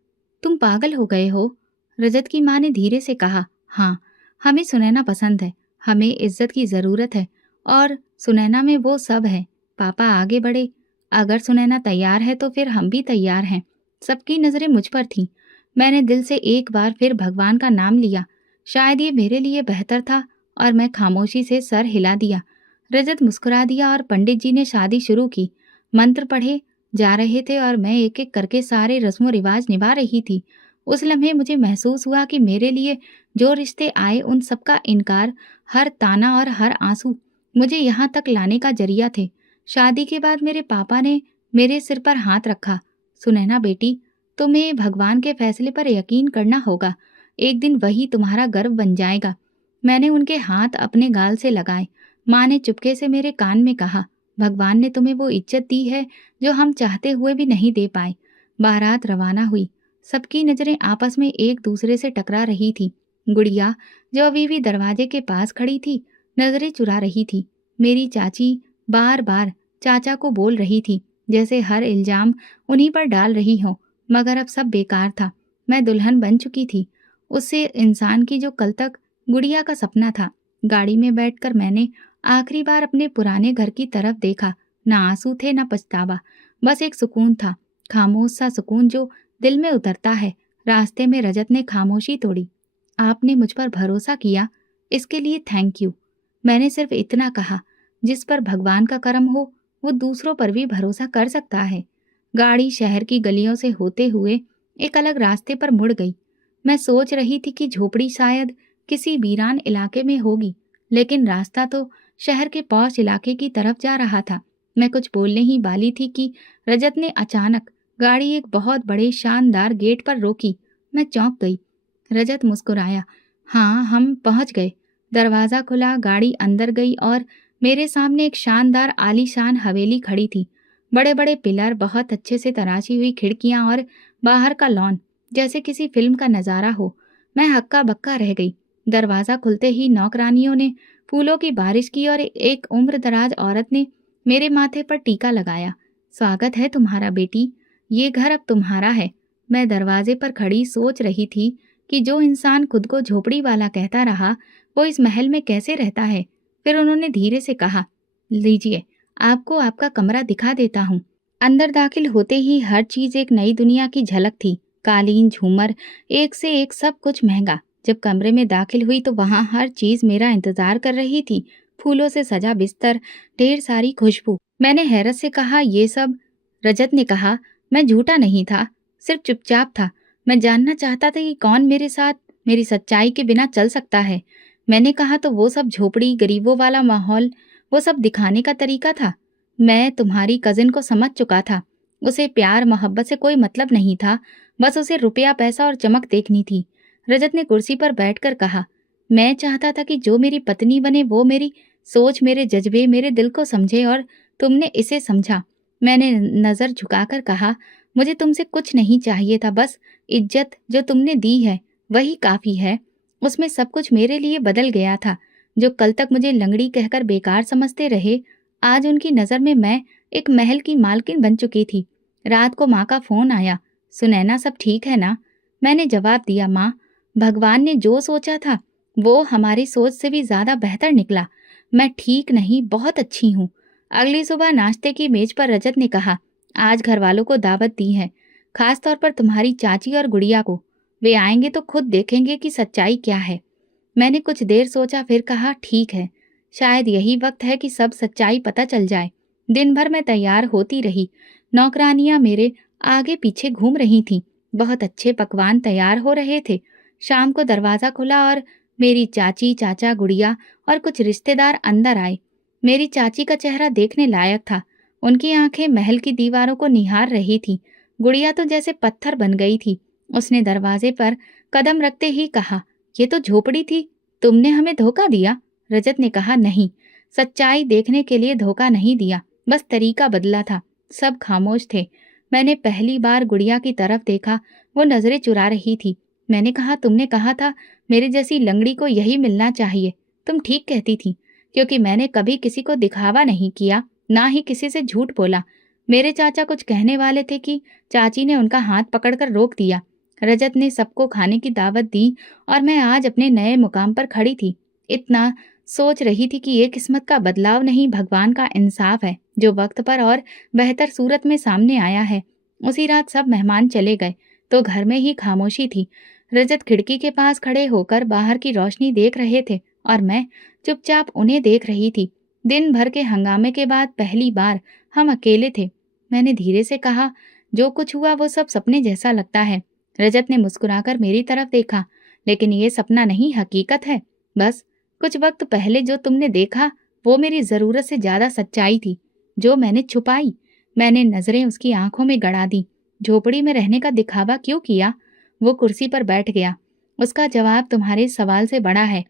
तुम पागल हो गए हो? रजत की माँ ने धीरे से कहा, हाँ, हमें सुनैना पसंद है। हमें इज्जत की जरूरत है और सुनैना में वो सब है। पापा आगे बढ़े, अगर सुनैना तैयार है तो फिर हम भी तैयार हैं। सबकी नजरें मुझ पर थीं। मैंने दिल से एक बार फिर भगवान का नाम लिया। शायद ये मेरे लिए बेहतर था और मैं खामोशी से सर हिला दिया। रजत मुस्कुरा दिया और पंडित जी ने शादी शुरू की। मंत्र पढ़े जा रहे थे और मैं एक एक करके सारे रस्मों रिवाज निभा रही थी। उस लम्हे मुझे महसूस हुआ कि मेरे लिए जो रिश्ते आए उन सबका इनकार, हर ताना और हर आंसू मुझे यहाँ तक लाने का जरिया थे। शादी के बाद मेरे पापा ने मेरे सिर पर हाथ रखा। सुनैना बेटी, तुम्हें भगवान के फैसले पर यकीन करना होगा। एक दिन वही तुम्हारा गर्व बन जाएगा। मैंने उनके हाथ अपने गाल से लगाए। माँ ने चुपके से मेरे कान में कहा, भगवान ने तुम्हें वो इज्जत दी है जो हम चाहते हुए भी नहीं दे पाए। बारात रवाना हुई। सबकी नजरें आपस में एक दूसरे से टकरा रही थी। गुड़िया, जो अभी भी दरवाजे के पास खड़ी थी, नजरें चुरा रही थी। मेरी चाची बार बार चाचा को बोल रही थी, जैसे हर इल्जाम उन्हीं पर डाल रही हो। मगर अब सब बेकार था। मैं दुल्हन बन चुकी थी, उससे इंसान की जो कल तक गुड़िया का सपना था। गाड़ी में बैठकर मैंने आखिरी बार अपने पुराने घर की तरफ देखा। ना आंसू थे ना पछतावा, बस एक सुकून था, खामोश सा सुकून जो दिल में उतरता है। रास्ते में रजत ने खामोशी तोड़ी। आपने मुझ पर भरोसा किया, इसके लिए थैंक यू। मैंने सिर्फ इतना कहा, जिस पर भगवान का करम हो वो दूसरों पर भी भरोसा कर सकता है। गाड़ी शहर की गलियों से होते हुए एक अलग रास्ते पर मुड़ गई। मैं सोच रही थी कि झोपड़ी शायद किसी वीरान इलाके में होगी, लेकिन रास्ता तो शहर के पॉश इलाके की तरफ जा रहा था। मैं कुछ बोलने ही वाली थी कि रजत ने अचानक गाड़ी एक बहुत बड़े शानदार गेट पर रोकी। मैं चौंक गई। रजत मुस्कुराया, हाँ, हम पहुंच गए। दरवाजा खुला, गाड़ी अंदर गई और मेरे सामने एक शानदार आलीशान हवेली खड़ी थी। बड़े बड़े पिलर, बहुत अच्छे से तराशी हुई खिड़कियां और बाहर का लॉन जैसे किसी फिल्म का नजारा हो। मैं हक्का बक्का रह गई। दरवाजा खुलते ही नौकरानियों ने फूलों की बारिश की और एक उम्रदराज औरत ने मेरे माथे पर टीका लगाया। स्वागत है तुम्हारा बेटी, ये घर अब तुम्हारा है। मैं दरवाजे पर खड़ी सोच रही थी कि जो इंसान खुद को झोपड़ी वाला कहता रहा, वो इस महल में कैसे रहता है। फिर उन्होंने धीरे से कहा, लीजिए, आपको आपका कमरा दिखा देता हूँ। अंदर दाखिल होते ही हर चीज एक नई दुनिया की झलक थी। कालीन, झूमर, एक से एक सब कुछ महंगा। जब कमरे में दाखिल हुई तो वहाँ हर चीज़ मेरा इंतज़ार कर रही थी। फूलों से सजा बिस्तर, ढेर सारी खुशबू। मैंने हैरत से कहा, ये सब? रजत ने कहा, मैं झूठा नहीं था, सिर्फ चुपचाप था। मैं जानना चाहता था कि कौन मेरे साथ मेरी सच्चाई के बिना चल सकता है। मैंने कहा, तो वो सब झोपड़ी, गरीबों वाला माहौल, वो सब दिखाने का तरीका था। मैं तुम्हारी कजिन को समझ चुका था। उसे प्यार मोहब्बत से कोई मतलब नहीं था, बस उसे रुपया पैसा और चमक देखनी थी। रजत ने कुर्सी पर बैठकर कहा, मैं चाहता था कि जो मेरी पत्नी बने वो मेरी सोच, मेरे जज्बे, मेरे दिल को समझे, और तुमने इसे समझा। मैंने नजर झुकाकर कहा, मुझे तुमसे कुछ नहीं चाहिए था, बस इज्जत जो तुमने दी है वही काफी है। उसमें सब कुछ मेरे लिए बदल गया था। जो कल तक मुझे लंगड़ी कहकर बेकार समझते रहे, आज उनकी नजर में मैं एक महल की मालकिन बन चुकी थी। रात को माँ का फोन आया, सुनैना सब ठीक है ना? मैंने जवाब दिया, माँ, भगवान ने जो सोचा था वो हमारी सोच से भी ज्यादा बेहतर निकला। मैं ठीक नहीं, बहुत अच्छी हूँ। अगली सुबह नाश्ते की मेज पर रजत ने कहा, आज घर वालों को दावत दी है, खास तौर पर तुम्हारी चाची और गुड़िया को। वे आएंगे तो खुद देखेंगे कि सच्चाई क्या है। मैंने कुछ देर सोचा, फिर कहा, ठीक है, शायद यही वक्त है कि सब सच्चाई पता चल जाए। दिन भर मैं तैयार होती रही। नौकरानियां मेरे आगे पीछे घूम रही थीं। बहुत अच्छे पकवान तैयार हो रहे थे। शाम को दरवाजा खुला और मेरी चाची, चाचा, गुड़िया और कुछ रिश्तेदार अंदर आए। मेरी चाची का चेहरा देखने लायक था। उनकी आंखें महल की दीवारों को निहार रही थी। गुड़िया तो जैसे पत्थर बन गई थी। उसने दरवाजे पर कदम रखते ही कहा, ये तो झोपड़ी थी, तुमने हमें धोखा दिया। रजत ने कहा, नहीं, सच्चाई देखने के लिए धोखा नहीं दिया, बस तरीका बदला था। सब खामोश थे। मैंने पहली बार गुड़िया की तरफ देखा। वो नजरें चुरा रही थी। मैंने कहा, तुमने कहा था मेरे जैसी लंगड़ी को यही मिलना चाहिए। तुम ठीक कहती थी, क्योंकि मैंने कभी किसी को दिखावा नहीं किया, ना ही किसी से झूठ बोला। मेरे चाचा कुछ कहने वाले थे कि चाची ने उनका हाथ पकड़कर रोक दिया। रजत ने सबको खाने की दावत दी और मैं आज अपने नए मुकाम पर खड़ी थी। इतना सोच रही थी कि ये किस्मत का बदलाव नहीं, भगवान का इंसाफ है जो वक्त पर और बेहतर सूरत में सामने आया है। उसी रात सब मेहमान चले गए तो घर में ही खामोशी थी। रजत खिड़की के पास खड़े होकर बाहर की रोशनी देख रहे थे और मैं चुपचाप उन्हें देख रही थी। दिन भर के हंगामे के बाद पहली बार हम अकेले थे। मैंने धीरे से कहा, जो कुछ हुआ वो सब सपने जैसा लगता है। रजत ने मुस्कुराकर मेरी तरफ देखा, लेकिन ये सपना नहीं, हकीकत है। बस कुछ वक्त पहले जो तुमने देखा वो मेरी जरूरत से ज्यादा सच्चाई थी, जो मैंने छुपाई। मैंने नजरें उसकी आंखों में गड़ा दी। झोपड़ी में रहने का दिखावा क्यों किया? वो कुर्सी पर बैठ गया। उसका जवाब तुम्हारे सवाल से बड़ा है।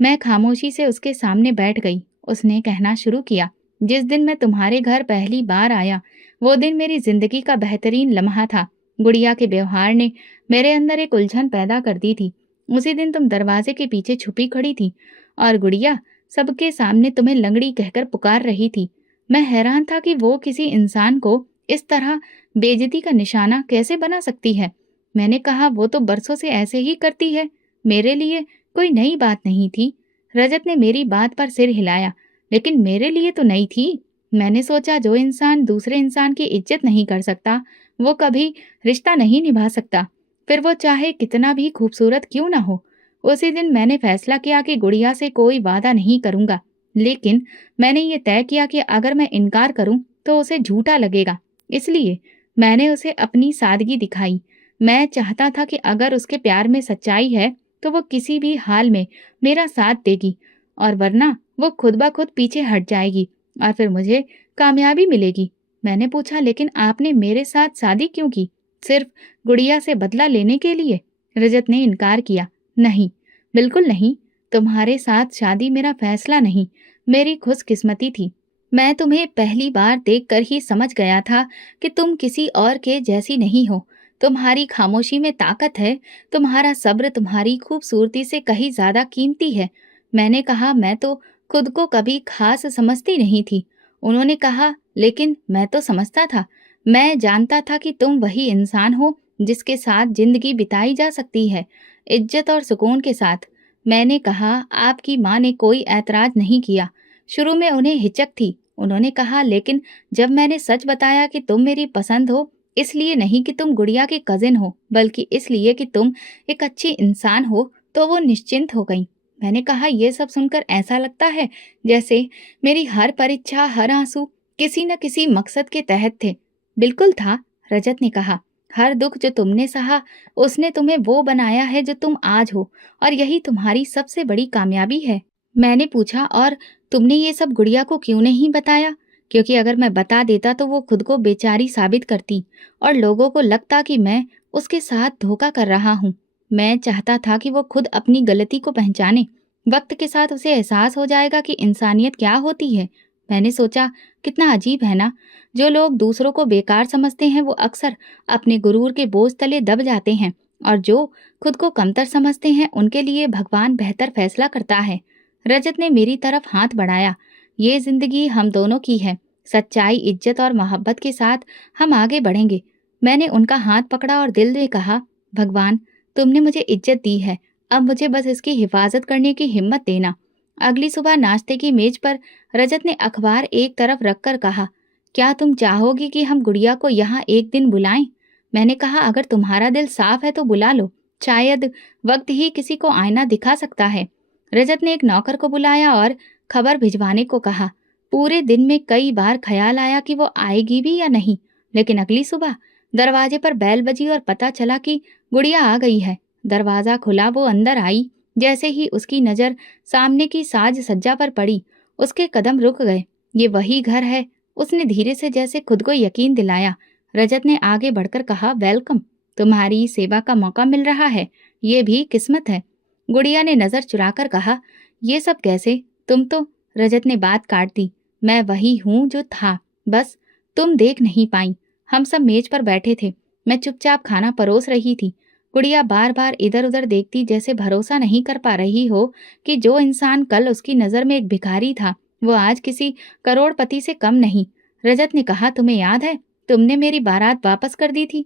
मैं खामोशी से उसके सामने बैठ गई। उसने कहना शुरू किया, जिस दिन मैं तुम्हारे घर पहली बार आया वो दिन मेरी जिंदगी का बेहतरीन लम्हा था। गुड़िया के व्यवहार ने मेरे अंदर एक उलझन पैदा कर दी थी। उसी दिन तुम दरवाजे के पीछे छुपी खड़ी थी और गुड़िया सबके सामने तुम्हें लंगड़ी कहकर पुकार रही थी। मैं हैरान था कि वो किसी इंसान को इस तरह बेइज्जती का निशाना कैसे बना सकती है। मैंने कहा, वो तो बरसों से ऐसे ही करती है, मेरे लिए कोई नई बात नहीं थी। रजत ने मेरी बात पर सिर हिलाया, लेकिन मेरे लिए तो नई थी। मैंने सोचा, जो इंसान दूसरे इंसान की इज्जत नहीं कर सकता वो कभी रिश्ता नहीं निभा सकता, फिर वो चाहे कितना भी खूबसूरत क्यों ना हो। उसी दिन मैंने फैसला किया कि गुड़िया से कोई वादा नहीं करूंगा, लेकिन मैंने ये तय किया कि अगर मैं इनकार करूं तो उसे झूठा लगेगा। इसलिए मैंने उसे अपनी सादगी दिखाई। मैं चाहता था कि अगर उसके प्यार में सच्चाई है तो वो किसी भी हाल में मेरा साथ देगी, और वरना वो खुद ब खुद पीछे हट जाएगी और फिर मुझे कामयाबी मिलेगी। मैंने पूछा, लेकिन आपने मेरे साथ शादी क्यों की? सिर्फ गुड़िया से बदला लेने के लिए? रजत ने इनकार किया, नहीं, बिल्कुल नहीं। तुम्हारे साथ शादी मेरा फैसला नहीं, मेरी खुशकिस्मती थी। मैं तुम्हें पहली बार देखकर ही समझ गया था कि तुम किसी और के जैसी नहीं हो। तुम्हारी खामोशी में ताकत है, तुम्हारा सब्र तुम्हारी खूबसूरती से कहीं ज्यादा कीमती है। मैंने कहा, मैं तो खुद को कभी खास समझती नहीं थी। उन्होंने कहा, लेकिन मैं तो समझता था। मैं जानता था कि तुम वही इंसान हो जिसके साथ जिंदगी बिताई जा सकती है, इज्जत और सुकून के साथ। मैंने कहा, आपकी माँ ने कोई ऐतराज नहीं किया। शुरू में उन्हें हिचक थी। उन्होंने कहा, लेकिन जब मैंने सच बताया कि तुम मेरी पसंद हो, इसलिए नहीं कि तुम गुड़िया की कजिन हो, बल्कि इसलिए कि तुम एक अच्छी इंसान हो, तो वो निश्चिंत हो गईं। मैंने कहा, ये सब सुनकर ऐसा लगता है जैसे मेरी हर परीक्षा, हर आंसू किसी न किसी मकसद के तहत थे। बिल्कुल था, रजत ने कहा। हर दुख जो तुमने सहा, उसने तुम्हें वो बनाया है जो तुम आज हो, और यही तुम्हारी सबसे बड़ी कामयाबी है। मैंने पूछा, और तुमने ये सब गुड़िया को क्यों नहीं बताया? क्योंकि अगर मैं बता देता तो वो खुद को बेचारी साबित करती और लोगों को लगता कि मैं उसके साथ धोखा कर रहा हूँ। मैं चाहता था कि वो खुद अपनी गलती को पहचाने। वक्त के साथ उसे एहसास हो जाएगा कि इंसानियत क्या होती है। मैंने सोचा, कितना अजीब है ना, जो लोग दूसरों को बेकार समझते हैं वो अक्सर अपने गुरूर के बोझ तले दब जाते हैं, और जो खुद को कमतर समझते हैं उनके लिए भगवान बेहतर फैसला करता है। रजत ने मेरी तरफ हाथ बढ़ाया। ये जिंदगी हम दोनों की है। सच्चाई, इज्जत और मोहब्बत के साथ हम आगे बढ़ेंगे। मैंने उनका हाथ पकड़ा और दिल में कहा, भगवान, तुमने मुझे इज्जत दी है, अब मुझे बस इसकी हिफाजत करने की हिम्मत देना। अगली सुबह नाश्ते की मेज पर रजत ने अखबार एक तरफ रखकर कहा, क्या तुम चाहोगी कि हम गुड़िया को यहाँ एक दिन बुलाएं? मैंने कहा, अगर तुम्हारा दिल साफ है तो बुला लो। शायद वक्त ही किसी को आईना दिखा सकता है। रजत ने एक नौकर को बुलाया और खबर भिजवाने को कहा। पूरे दिन में कई बार ख्याल आया कि वो आएगी भी या नहीं, लेकिन अगली सुबह दरवाजे पर बैल बजी और पता चला कि गुड़िया आ गई है। दरवाजा खुला, वो अंदर आई। जैसे ही उसकी नजर सामने की साज सज्जा पर पड़ी, उसके कदम रुक गए। ये वही घर है, उसने धीरे से जैसे खुद को यकीन दिलाया। रजत ने आगे बढ़कर कहा, वेलकम, तुम्हारी सेवा का मौका मिल रहा है, ये भी किस्मत है। गुड़िया ने नजर चुराकर कहा, ये सब कैसे? तुम तो। रजत ने बात काट दी, मैं वही हूं जो था, बस तुम देख नहीं पाई। हम सब मेज पर बैठे थे, मैं चुपचाप खाना परोस रही थी। गुड़िया बार बार इधर उधर देखती, जैसे भरोसा नहीं कर पा रही हो कि जो इंसान कल उसकी नजर में एक भिखारी था, वो आज किसी करोड़पति से कम नहीं। रजत ने कहा, तुम्हें याद है, तुमने मेरी बारात वापस कर दी थी।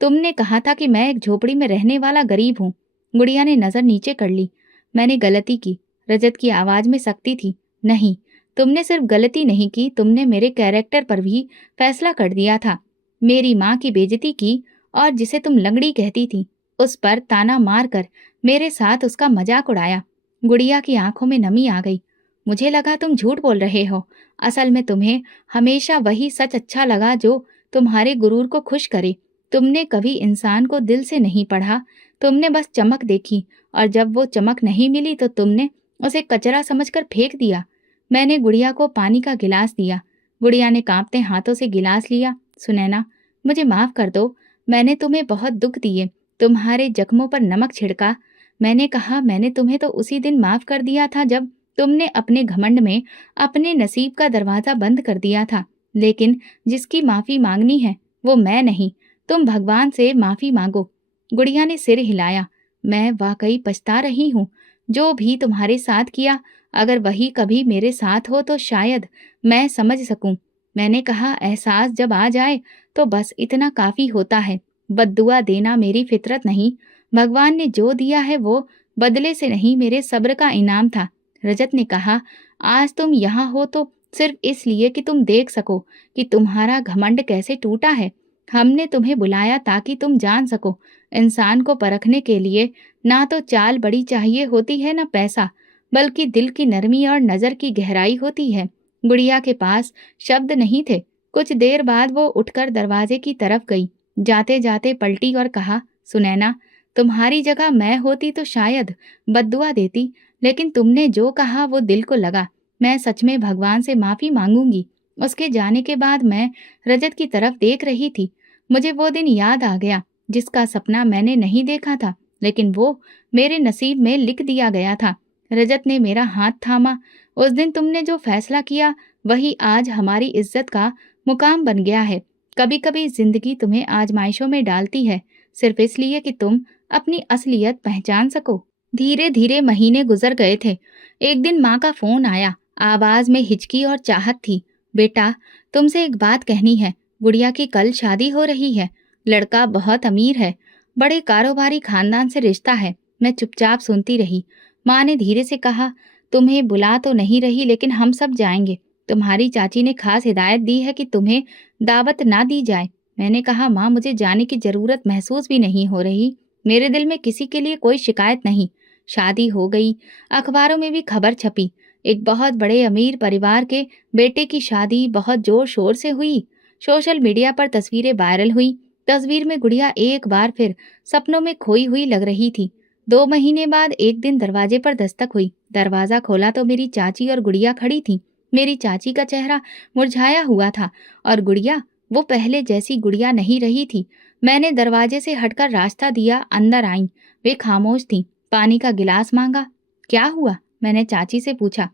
तुमने कहा था कि मैं एक झोपड़ी में रहने वाला गरीब हूँ। गुड़िया ने नजर नीचे कर ली। मैंने गलती की। रजत की आवाज में सख्ती थी। नहीं, तुमने सिर्फ गलती नहीं की, तुमने मेरे कैरेक्टर पर भी फैसला कर दिया था। मेरी माँ की बेइज्जती की, और जिसे तुम लंगड़ी कहती थी, उस पर ताना मारकर मेरे साथ उसका मजाक उड़ाया। गुड़िया की आंखों में नमी आ गई। मुझे लगा तुम झूठ बोल रहे हो। असल में तुम्हें हमेशा वही सच अच्छा लगा जो तुम्हारे गुरूर को खुश करे। तुमने कभी इंसान को दिल से नहीं पढ़ा, तुमने बस चमक देखी, और जब वो चमक नहीं मिली तो तुमने उसे कचरा समझकर फेंक दिया। मैंने गुड़िया को पानी का गिलास दिया। गुड़िया ने कांपते हाथों से गिलास लिया। सुनैना, मुझे माफ कर दो, मैंने तुम्हें बहुत दुख दिए, तुम्हारे जख्मों पर नमक छिड़का। मैंने कहा, मैंने तुम्हें तो उसी दिन माफ कर दिया था जब तुमने अपने घमंड में अपने नसीब का दरवाजा बंद कर दिया था। लेकिन जिसकी माफी मांगनी है वो मैं नहीं, तुम भगवान से माफी मांगो। गुड़िया ने सिर हिलाया। मैं वाकई पछता रही हूँ, जो भी तुम्हारे साथ किया, अगर वही कभी मेरे साथ हो तो शायद मैं समझ सकूं। मैंने कहा, एहसास जब आ जाए तो बस इतना काफी होता है। बद्दुआ देना मेरी फितरत नहीं। भगवान ने जो दिया है वो बदले से नहीं, मेरे सब्र का इनाम था। रजत ने कहा, आज तुम यहाँ हो तो सिर्फ इसलिए कि तुम देख सको कि तुम्हारा घमंड कैसे टूटा है। हमने तुम्हें बुलाया ताकि तुम जान सको, इंसान को परखने के लिए ना तो चाल बड़ी चाहिए होती है, ना पैसा, बल्कि दिल की नरमी और नजर की गहराई होती है। गुड़िया के पास शब्द नहीं थे। कुछ देर बाद वो उठकर दरवाजे की तरफ गई। जाते जाते पलटी और कहा, सुनैना, तुम्हारी जगह मैं होती तो शायद बद्दुआ देती, लेकिन तुमने जो कहा वो दिल को लगा। मैं सच में भगवान से माफी मांगूंगी। उसके जाने के बाद मैं रजत की तरफ देख रही थी। मुझे वो दिन याद आ गया जिसका सपना मैंने नहीं देखा था, लेकिन वो मेरे नसीब में लिख दिया गया था। रजत ने मेरा हाथ थामा। उस दिन तुमने जो फैसला किया वही आज हमारी इज्जत का मुकाम बन गया है। कभी कभी जिंदगी तुम्हें आजमाइशों में डालती है, सिर्फ इसलिए कि तुम अपनी असलियत पहचान सको। धीरे धीरे महीने गुजर गए थे। एक दिन माँ का फोन आया। आवाज में हिचकी और चाहत थी। बेटा, तुमसे एक बात कहनी है। गुड़िया की कल शादी हो रही है। लड़का बहुत अमीर है, बड़े कारोबारी खानदान से रिश्ता है। मैं चुपचाप सुनती रही। माँ ने धीरे से कहा, तुम्हें बुला तो नहीं रही, लेकिन हम सब जाएंगे। तुम्हारी चाची ने खास हिदायत दी है कि तुम्हें दावत ना दी जाए। मैंने कहा, माँ, मुझे जाने की जरूरत महसूस भी नहीं हो रही। मेरे दिल में किसी के लिए कोई शिकायत नहीं, शादी हो गई, अखबारों में भी खबर छपी। एक बहुत बड़े अमीर परिवार के बेटे की शादी बहुत जोर शोर से हुई। सोशल मीडिया पर तस्वीरें वायरल हुई। तस्वीर में गुड़िया एक बार फिर सपनों में खोई हुई लग रही थी। 2 महीने बाद एक दिन दरवाजे पर दस्तक हुई। दरवाजा खोला तो मेरी चाची और गुड़िया खड़ी थी। मेरी चाची का चेहरा मुरझाया हुआ था और गुड़िया, वो पहले जैसी गुड़िया नहीं रही थी। मैंने दरवाजे से हटकर रास्ता दिया, अंदर आईं। वे खामोश थीं। पानी का गिलास मांगा। क्या हुआ? मैंने चाची से पूछा।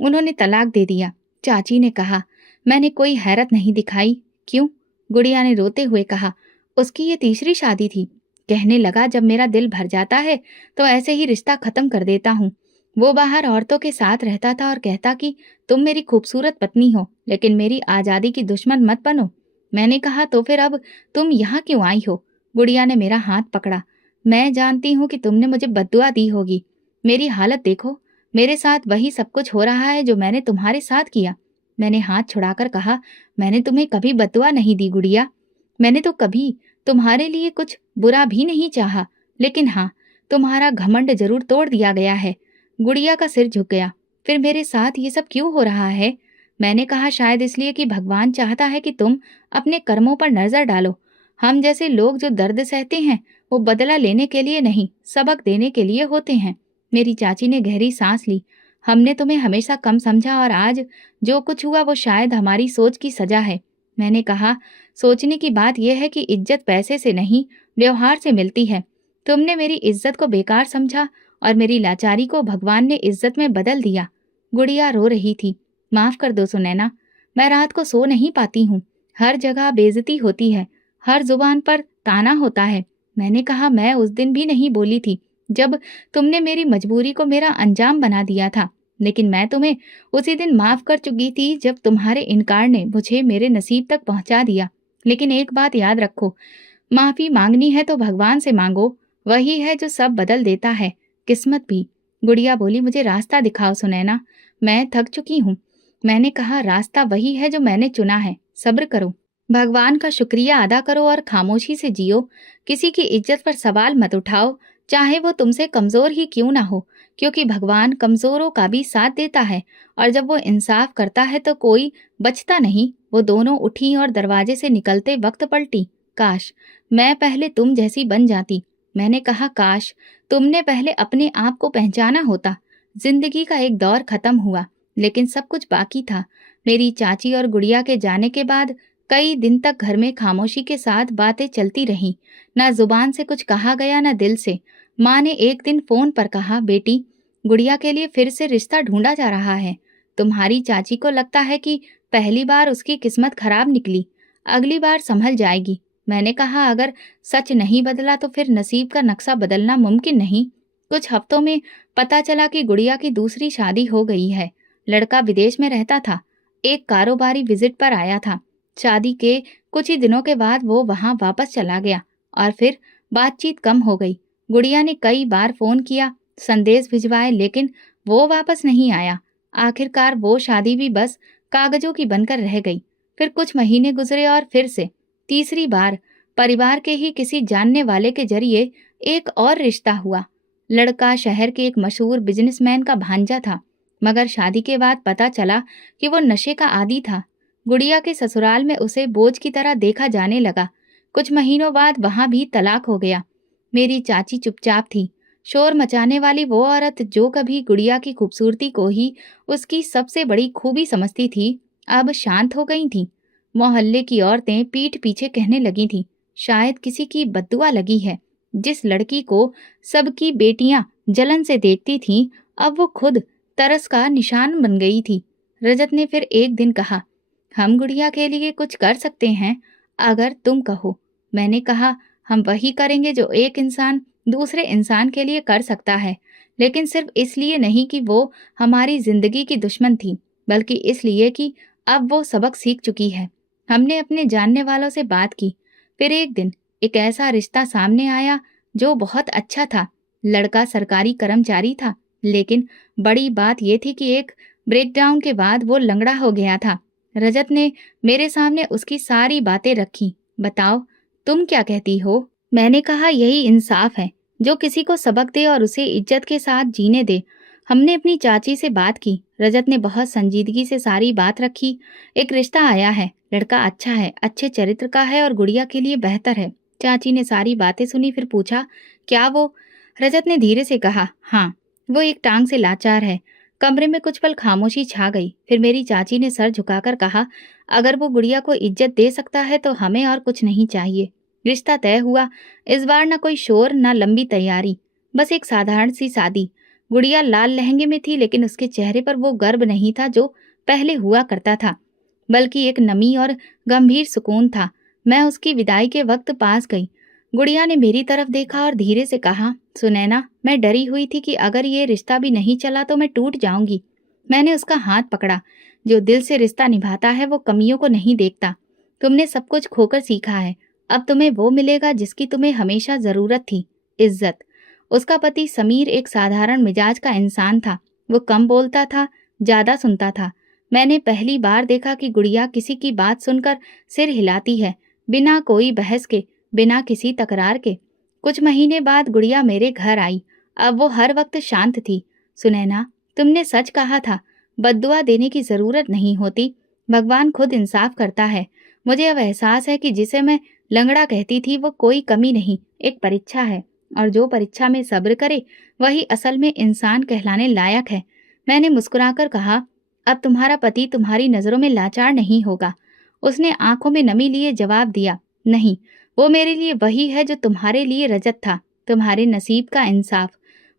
उन्होंने तलाक दे दिया, चाची ने कहा। मैंने कोई हैरत नहीं दिखाई। क्यों? गुड़िया ने रोते हुए कहा। उसकी ये तीसरी शादी थी। कहने लगा, जब मेरा दिल भर जाता है तो ऐसे ही रिश्ता खत्म कर देता हूँ। वो बाहर औरतों के साथ रहता था और कहता कि तुम मेरी खूबसूरत पत्नी हो, लेकिन मेरी आज़ादी की दुश्मन मत बनो। मैंने कहा, तो फिर अब तुम यहाँ क्यों आई हो? गुड़िया ने मेरा हाथ पकड़ा। मैं जानती हूँ कि तुमने मुझे बद्दुआ दी होगी। मेरी हालत देखो, मेरे साथ वही सब कुछ हो रहा है जो मैंने तुम्हारे साथ किया। मैंने हाथ छुड़ाकर कहा, मैंने तुम्हें कभी बद्दुआ नहीं दी गुड़िया। मैंने तो कभी तुम्हारे लिए कुछ बुरा भी नहीं चाहा, लेकिन हाँ, तुम्हारा घमंड जरूर तोड़ दिया गया है। गुड़िया का सिर झुक गया। फिर मेरे साथ ये सब क्यों हो रहा है? मैंने कहा, शायद इसलिए कि भगवान चाहता है कि तुम अपने कर्मों पर नजर डालो। हम जैसे लोग जो दर्द सहते हैं, वो बदला लेने के लिए नहीं, सबक देने के लिए होते हैं। मेरी चाची ने गहरी सांस ली। हमने तुम्हें हमेशा कम समझा और आज जो कुछ हुआ वो शायद हमारी सोच की सजा है। मैंने कहा, सोचने की बात यह है कि इज्जत पैसे से नहीं, व्यवहार से मिलती है। तुमने मेरी इज्जत को बेकार समझा और मेरी लाचारी को भगवान ने इज्जत में बदल दिया। गुड़िया रो रही थी। माफ कर दो सुनैना, मैं रात को सो नहीं पाती हूँ। हर जगह बेइज्जती होती है, हर जुबान पर ताना होता है। मैंने कहा, मैं उस दिन भी नहीं बोली थी जब तुमने मेरी मजबूरी को मेरा अंजाम बना दिया था, लेकिन मैं तुम्हें उसी दिन माफ कर चुकी थी जब तुम्हारे इनकार ने मुझे मेरे नसीब तक पहुंचा दिया। लेकिन एक बात याद रखो, माफी मांगनी है तो भगवान से मांगो, वही है जो सब बदल देता है, किस्मत भी। गुड़िया बोली, मुझे रास्ता दिखाओ सुनैना, मैं थक चुकी हूँ। मैंने कहा, रास्ता वही है जो मैंने चुना है, सब्र करो, भगवान का शुक्रिया अदा करो और खामोशी से जियो। किसी की इज्जत पर सवाल मत उठाओ, चाहे वो तुमसे कमजोर ही क्यों ना हो, क्योंकि भगवान कमजोरों का भी साथ देता है और जब वो इंसाफ करता है तो कोई बचता नहीं। वो दोनों उठी और दरवाजे से निकलते वक्त पलटी। काश मैं पहले तुम जैसी बन जाती। मैंने कहा, काश तुमने पहले अपने आप को पहचाना होता। जिंदगी का एक दौर खत्म हुआ, लेकिन सब कुछ बाकी था। मेरी चाची और गुड़िया के जाने के बाद कई दिन तक घर में खामोशी के साथ बातें चलती रहीं। ना जुबान से कुछ कहा गया, ना दिल से। माँ ने एक दिन फोन पर कहा, बेटी, गुड़िया के लिए फिर से रिश्ता ढूंढा जा रहा है। तुम्हारी चाची को लगता है कि पहली बार उसकी किस्मत खराब निकली, अगली बार संभल जाएगी। मैंने कहा, अगर सच नहीं बदला तो फिर नसीब का नक्शा बदलना मुमकिन नहीं। कुछ हफ्तों में पता चला कि गुड़िया की दूसरी शादी हो गई है। लड़का विदेश में रहता था, एक कारोबारी विजिट पर आया था। शादी के कुछ ही दिनों के बाद वो वहां वापस चला गया और फिर बातचीत कम हो गई। गुड़िया ने कई बार फोन किया, संदेश भिजवाए, लेकिन वो वापस नहीं आया। आखिरकार वो शादी भी बस कागजों की बनकर रह गई। फिर कुछ महीने गुजरे और फिर से तीसरी बार परिवार के ही किसी जानने वाले के जरिए एक और रिश्ता हुआ। लड़का शहर के एक मशहूर बिजनेसमैन का भांजा था, मगर शादी के बाद पता चला कि वो नशे का आदी था। गुड़िया के ससुराल में उसे बोझ की तरह देखा जाने लगा। कुछ महीनों बाद वहां भी तलाक हो गया। मेरी चाची चुपचाप थी। शोर मचाने वाली वो औरत जो कभी गुड़िया की खूबसूरती को ही उसकी सबसे बड़ी खूबी समझती थी, अब शांत हो गई थी। मोहल्ले की औरतें पीठ पीछे कहने लगी थी, शायद किसी की बद्दुआ लगी है। जिस लड़की को सबकी बेटियां जलन से देखती थीं, अब वो खुद तरस का निशान बन गई थी। रजत ने फिर एक दिन कहा, हम गुड़िया के लिए कुछ कर सकते हैं अगर तुम कहो। मैंने कहा, हम वही करेंगे जो एक इंसान दूसरे इंसान के लिए कर सकता है, लेकिन सिर्फ इसलिए नहीं कि वो हमारी जिंदगी की दुश्मन थी, बल्कि इसलिए कि अब वो सबक सीख चुकी है। हमने अपने जानने वालों से बात की। फिर एक दिन एक ऐसा रिश्ता सामने आया जो बहुत अच्छा था। लड़का सरकारी कर्मचारी था, लेकिन बड़ी बात यह थी कि एक ब्रेकडाउन के बाद वो लंगड़ा हो गया था। रजत ने मेरे सामने उसकी सारी बातें रखी। बताओ, तुम क्या कहती हो? मैंने कहा, यही इंसाफ है। जो किसी को सबक दे और उसे इज्जत के साथ जीने दे। हमने अपनी चाची से बात की। रजत ने बहुत संजीदगी से सारी बात रखी। एक रिश्ता आया है, लड़का अच्छा है, अच्छे चरित्र का है और गुड़िया के लिए बेहतर है। चाची ने सारी बातें सुनी, फिर पूछा, क्या वो? रजत ने धीरे से कहा, हाँ। वो एक टांग से लाचार है। कमरे में कुछ पल खामोशी छा गई। फिर मेरी चाची ने सर झुकाकर कहा, अगर वो गुड़िया को इज्जत दे सकता है तो हमें और कुछ नहीं चाहिए। रिश्ता तय हुआ। इस बार न कोई शोर, न लंबी तैयारी, बस एक साधारण सी शादी। गुड़िया लाल लहंगे में थी, लेकिन उसके चेहरे पर वो गर्व नहीं था जो पहले हुआ करता था, बल्कि एक नमी और गंभीर सुकून था। मैं उसकी विदाई के वक्त पास गई। गुड़िया ने मेरी तरफ देखा और धीरे से कहा, सुनैना, मैं डरी हुई थी कि अगर ये रिश्ता भी नहीं चला तो मैं टूट जाऊंगी। मैंने उसका हाथ पकड़ा। जो दिल से रिश्ता निभाता है वो कमियों को नहीं देखता। तुमने सब कुछ खोकर सीखा है, अब तुम्हें वो मिलेगा जिसकी तुम्हें हमेशा जरूरत थी, इज्जत। उसका पति समीर एक साधारण मिजाज का इंसान था। वो कम बोलता था, ज्यादा सुनता था। मैंने पहली बार देखा कि गुड़िया किसी की बात सुनकर सिर हिलाती है, बिना कोई बहस के, बिना किसी तकरार के। कुछ महीने बाद गुड़िया मेरे घर आई। अब वो हर वक्त शांत थी। सुनैना, तुमने सच कहा था, बद्दुआ देने की जरूरत नहीं होती, भगवान खुद इंसाफ करता है। मुझे अब एहसास है कि जिसे मैं लंगड़ा कहती थी वो कोई कमी नहीं, एक परीक्षा है, और जो परीक्षा में सब्र करे वही असल में इंसान कहलाने लायक है। मैंने मुस्कुराकर कहा, अब तुम्हारा पति तुम्हारी नजरों में लाचार नहीं होगा। उसने आंखों में नमी लिए जवाब दिया, नहीं, वो मेरे लिए वही है जो तुम्हारे लिए रजत था, तुम्हारे नसीब का इंसाफ।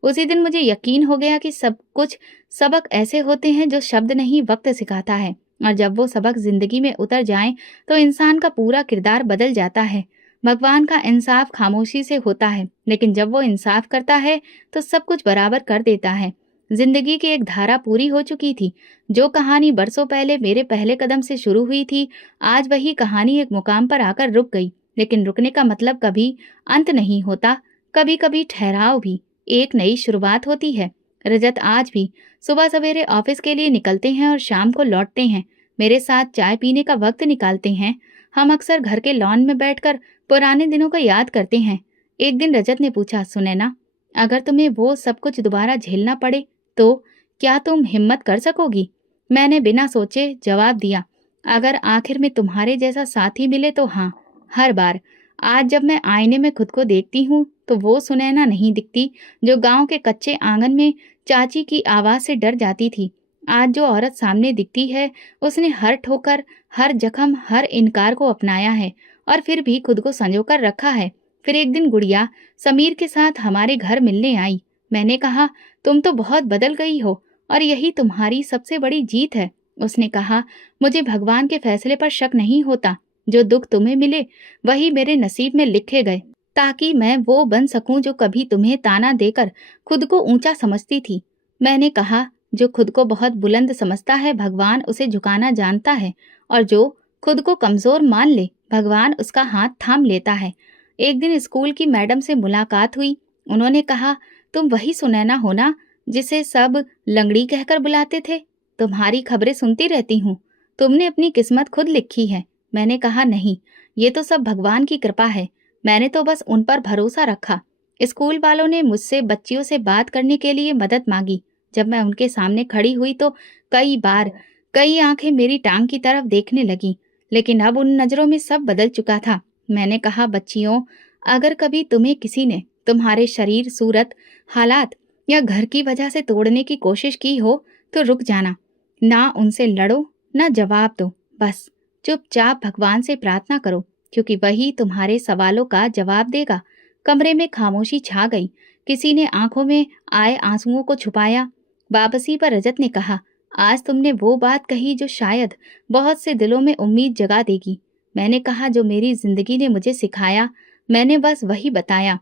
उसी दिन मुझे यकीन हो गया कि सब कुछ सबक ऐसे होते हैं जो शब्द नहीं, वक्त सिखाता है, और जब वो सबक जिंदगी में उतर जाएं तो इंसान का पूरा किरदार बदल जाता है। भगवान का इंसाफ खामोशी से होता है, लेकिन जब वो इंसाफ करता है तो सब कुछ बराबर कर देता है। जिंदगी की एक धारा पूरी हो चुकी थी। जो कहानी बरसों पहले मेरे पहले कदम से शुरू हुई थी, आज वही कहानी एक मुकाम पर आकर रुक गई। लेकिन रुकने का मतलब कभी अंत नहीं होता, कभी कभी ठहराव भी एक नई शुरुआत होती है। रजत आज भी सुबह सवेरे ऑफिस के लिए निकलते हैं और शाम को लौटते हैं। मेरे साथ चाय पीने का वक्त निकालते हैं। हम अक्सर घर के लॉन में बैठकर पुराने दिनों को याद करते हैं। एक दिन रजत ने पूछा, सुनैना, अगर तुम्हें वो सब कुछ दोबारा झेलना पड़े तो क्या तुम हिम्मत कर सकोगी? मैंने बिना सोचे जवाब दिया, अगर आखिर में तुम्हारे जैसा साथी मिले तो हाँ, हर बार। आज जब मैं आईने में खुद को देखती हूँ तो वो सुनैना नहीं दिखती जो गांव के कच्चे आंगन में चाची की आवाज से डर जाती थी। आज जो औरत सामने दिखती है, उसने हर ठोकर, हर जख्म, हर इनकार को अपनाया है और फिर भी खुद को संजोकर रखा है। फिर एक दिन गुड़िया समीर के साथ हमारे घर मिलने आई। मैंने कहा, तुम तो बहुत बदल गई हो और यही तुम्हारी सबसे बड़ी जीत है। उसने कहा, मुझे भगवान के फैसले पर शक नहीं होता। जो दुख तुम्हें मिले वही मेरे नसीब में लिखे गए, ताकि मैं वो बन सकूं जो कभी तुम्हें ताना देकर खुद को ऊंचा समझती थी। मैंने कहा, जो खुद को बहुत बुलंद समझता है भगवान उसे झुकाना जानता है, और जो खुद को कमजोर मान ले भगवान उसका हाथ थाम लेता है। एक दिन स्कूल की मैडम से मुलाकात हुई। उन्होंने कहा, तुम वही सुनैना हो ना जिसे सब लंगड़ी कहकर बुलाते थे? तुम्हारी खबरें सुनती रहती हूँ। तुमने अपनी किस्मत खुद लिखी है। मैंने कहा, नहीं, ये तो सब भगवान की कृपा है। मैंने तो बस उन पर भरोसा रखा। स्कूल वालों ने मुझसे बच्चियों से बात करने के लिए मदद मांगी। जब मैं उनके सामने खड़ी हुई तो कई बार कई आंखें मेरी टांग की तरफ देखने लगी, लेकिन अब उन नजरों में सब बदल चुका था। मैंने कहा, बच्चियों, अगर कभी तुम्हें किसी ने तुम्हारे शरीर, सूरत, हालात या घर की वजह से तोड़ने की कोशिश की हो तो रुक जाना। ना उनसे लड़ो, ना जवाब दो, बस चुपचाप भगवान से प्रार्थना करो, क्योंकि वही तुम्हारे सवालों का जवाब देगा। कमरे में खामोशी छा गई। किसी ने आंखों में आए आंसुओं को छुपाया। वापसी पर रजत ने कहा, आज तुमने वो बात कही जो शायद बहुत से दिलों में उम्मीद जगा देगी। मैंने कहा, जो मेरी जिंदगी ने मुझे सिखाया मैंने बस वही बताया।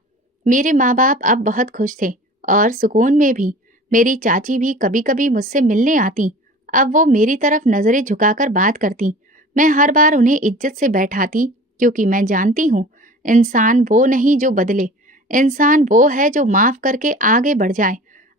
मेरे माँ बाप अब बहुत खुश थे और सुकून में भी। मेरी चाची भी कभी कभी मुझसे मिलने आती। अब वो मेरी तरफ नजरें झुकाकर बात करती। मैं हर बार उन्हें इज्जत से बैठाती, क्योंकि मैं जानती हूँ इंसान वो नहीं जो बदले, इंसान वो है जो माफ करके आगे बढ़ जाए।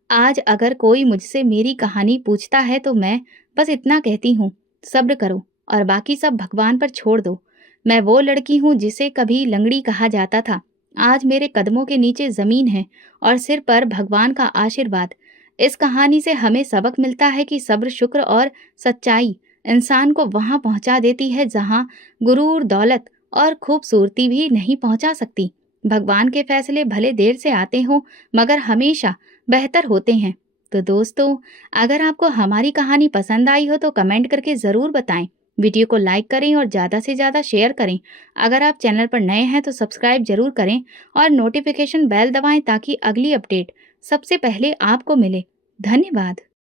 आज अगर कोई मुझसे मेरी कहानी पूछता है तो मैं बस इतना कहती हूँ, सब्र करो और बाकी सब भगवान पर छोड़ दो। मैं वो लड़की हूँ जिसे कभी लंगड़ी कहा जाता था, आज मेरे कदमों के नीचे ज़मीन है और सिर पर भगवान का आशीर्वाद। इस कहानी से हमें सबक मिलता है कि सब्र, शुक्र और सच्चाई इंसान को वहाँ पहुँचा देती है जहाँ गुरूर, दौलत और खूबसूरती भी नहीं पहुँचा सकती। भगवान के फैसले भले देर से आते हों, मगर हमेशा बेहतर होते हैं। तो दोस्तों, अगर आपको हमारी कहानी पसंद आई हो तो कमेंट करके ज़रूर बताएं। वीडियो को लाइक करें और ज़्यादा से ज़्यादा शेयर करें। अगर आप चैनल पर नए हैं तो सब्सक्राइब जरूर करें और नोटिफिकेशन बेल दबाएं ताकि अगली अपडेट सबसे पहले आपको मिले। धन्यवाद।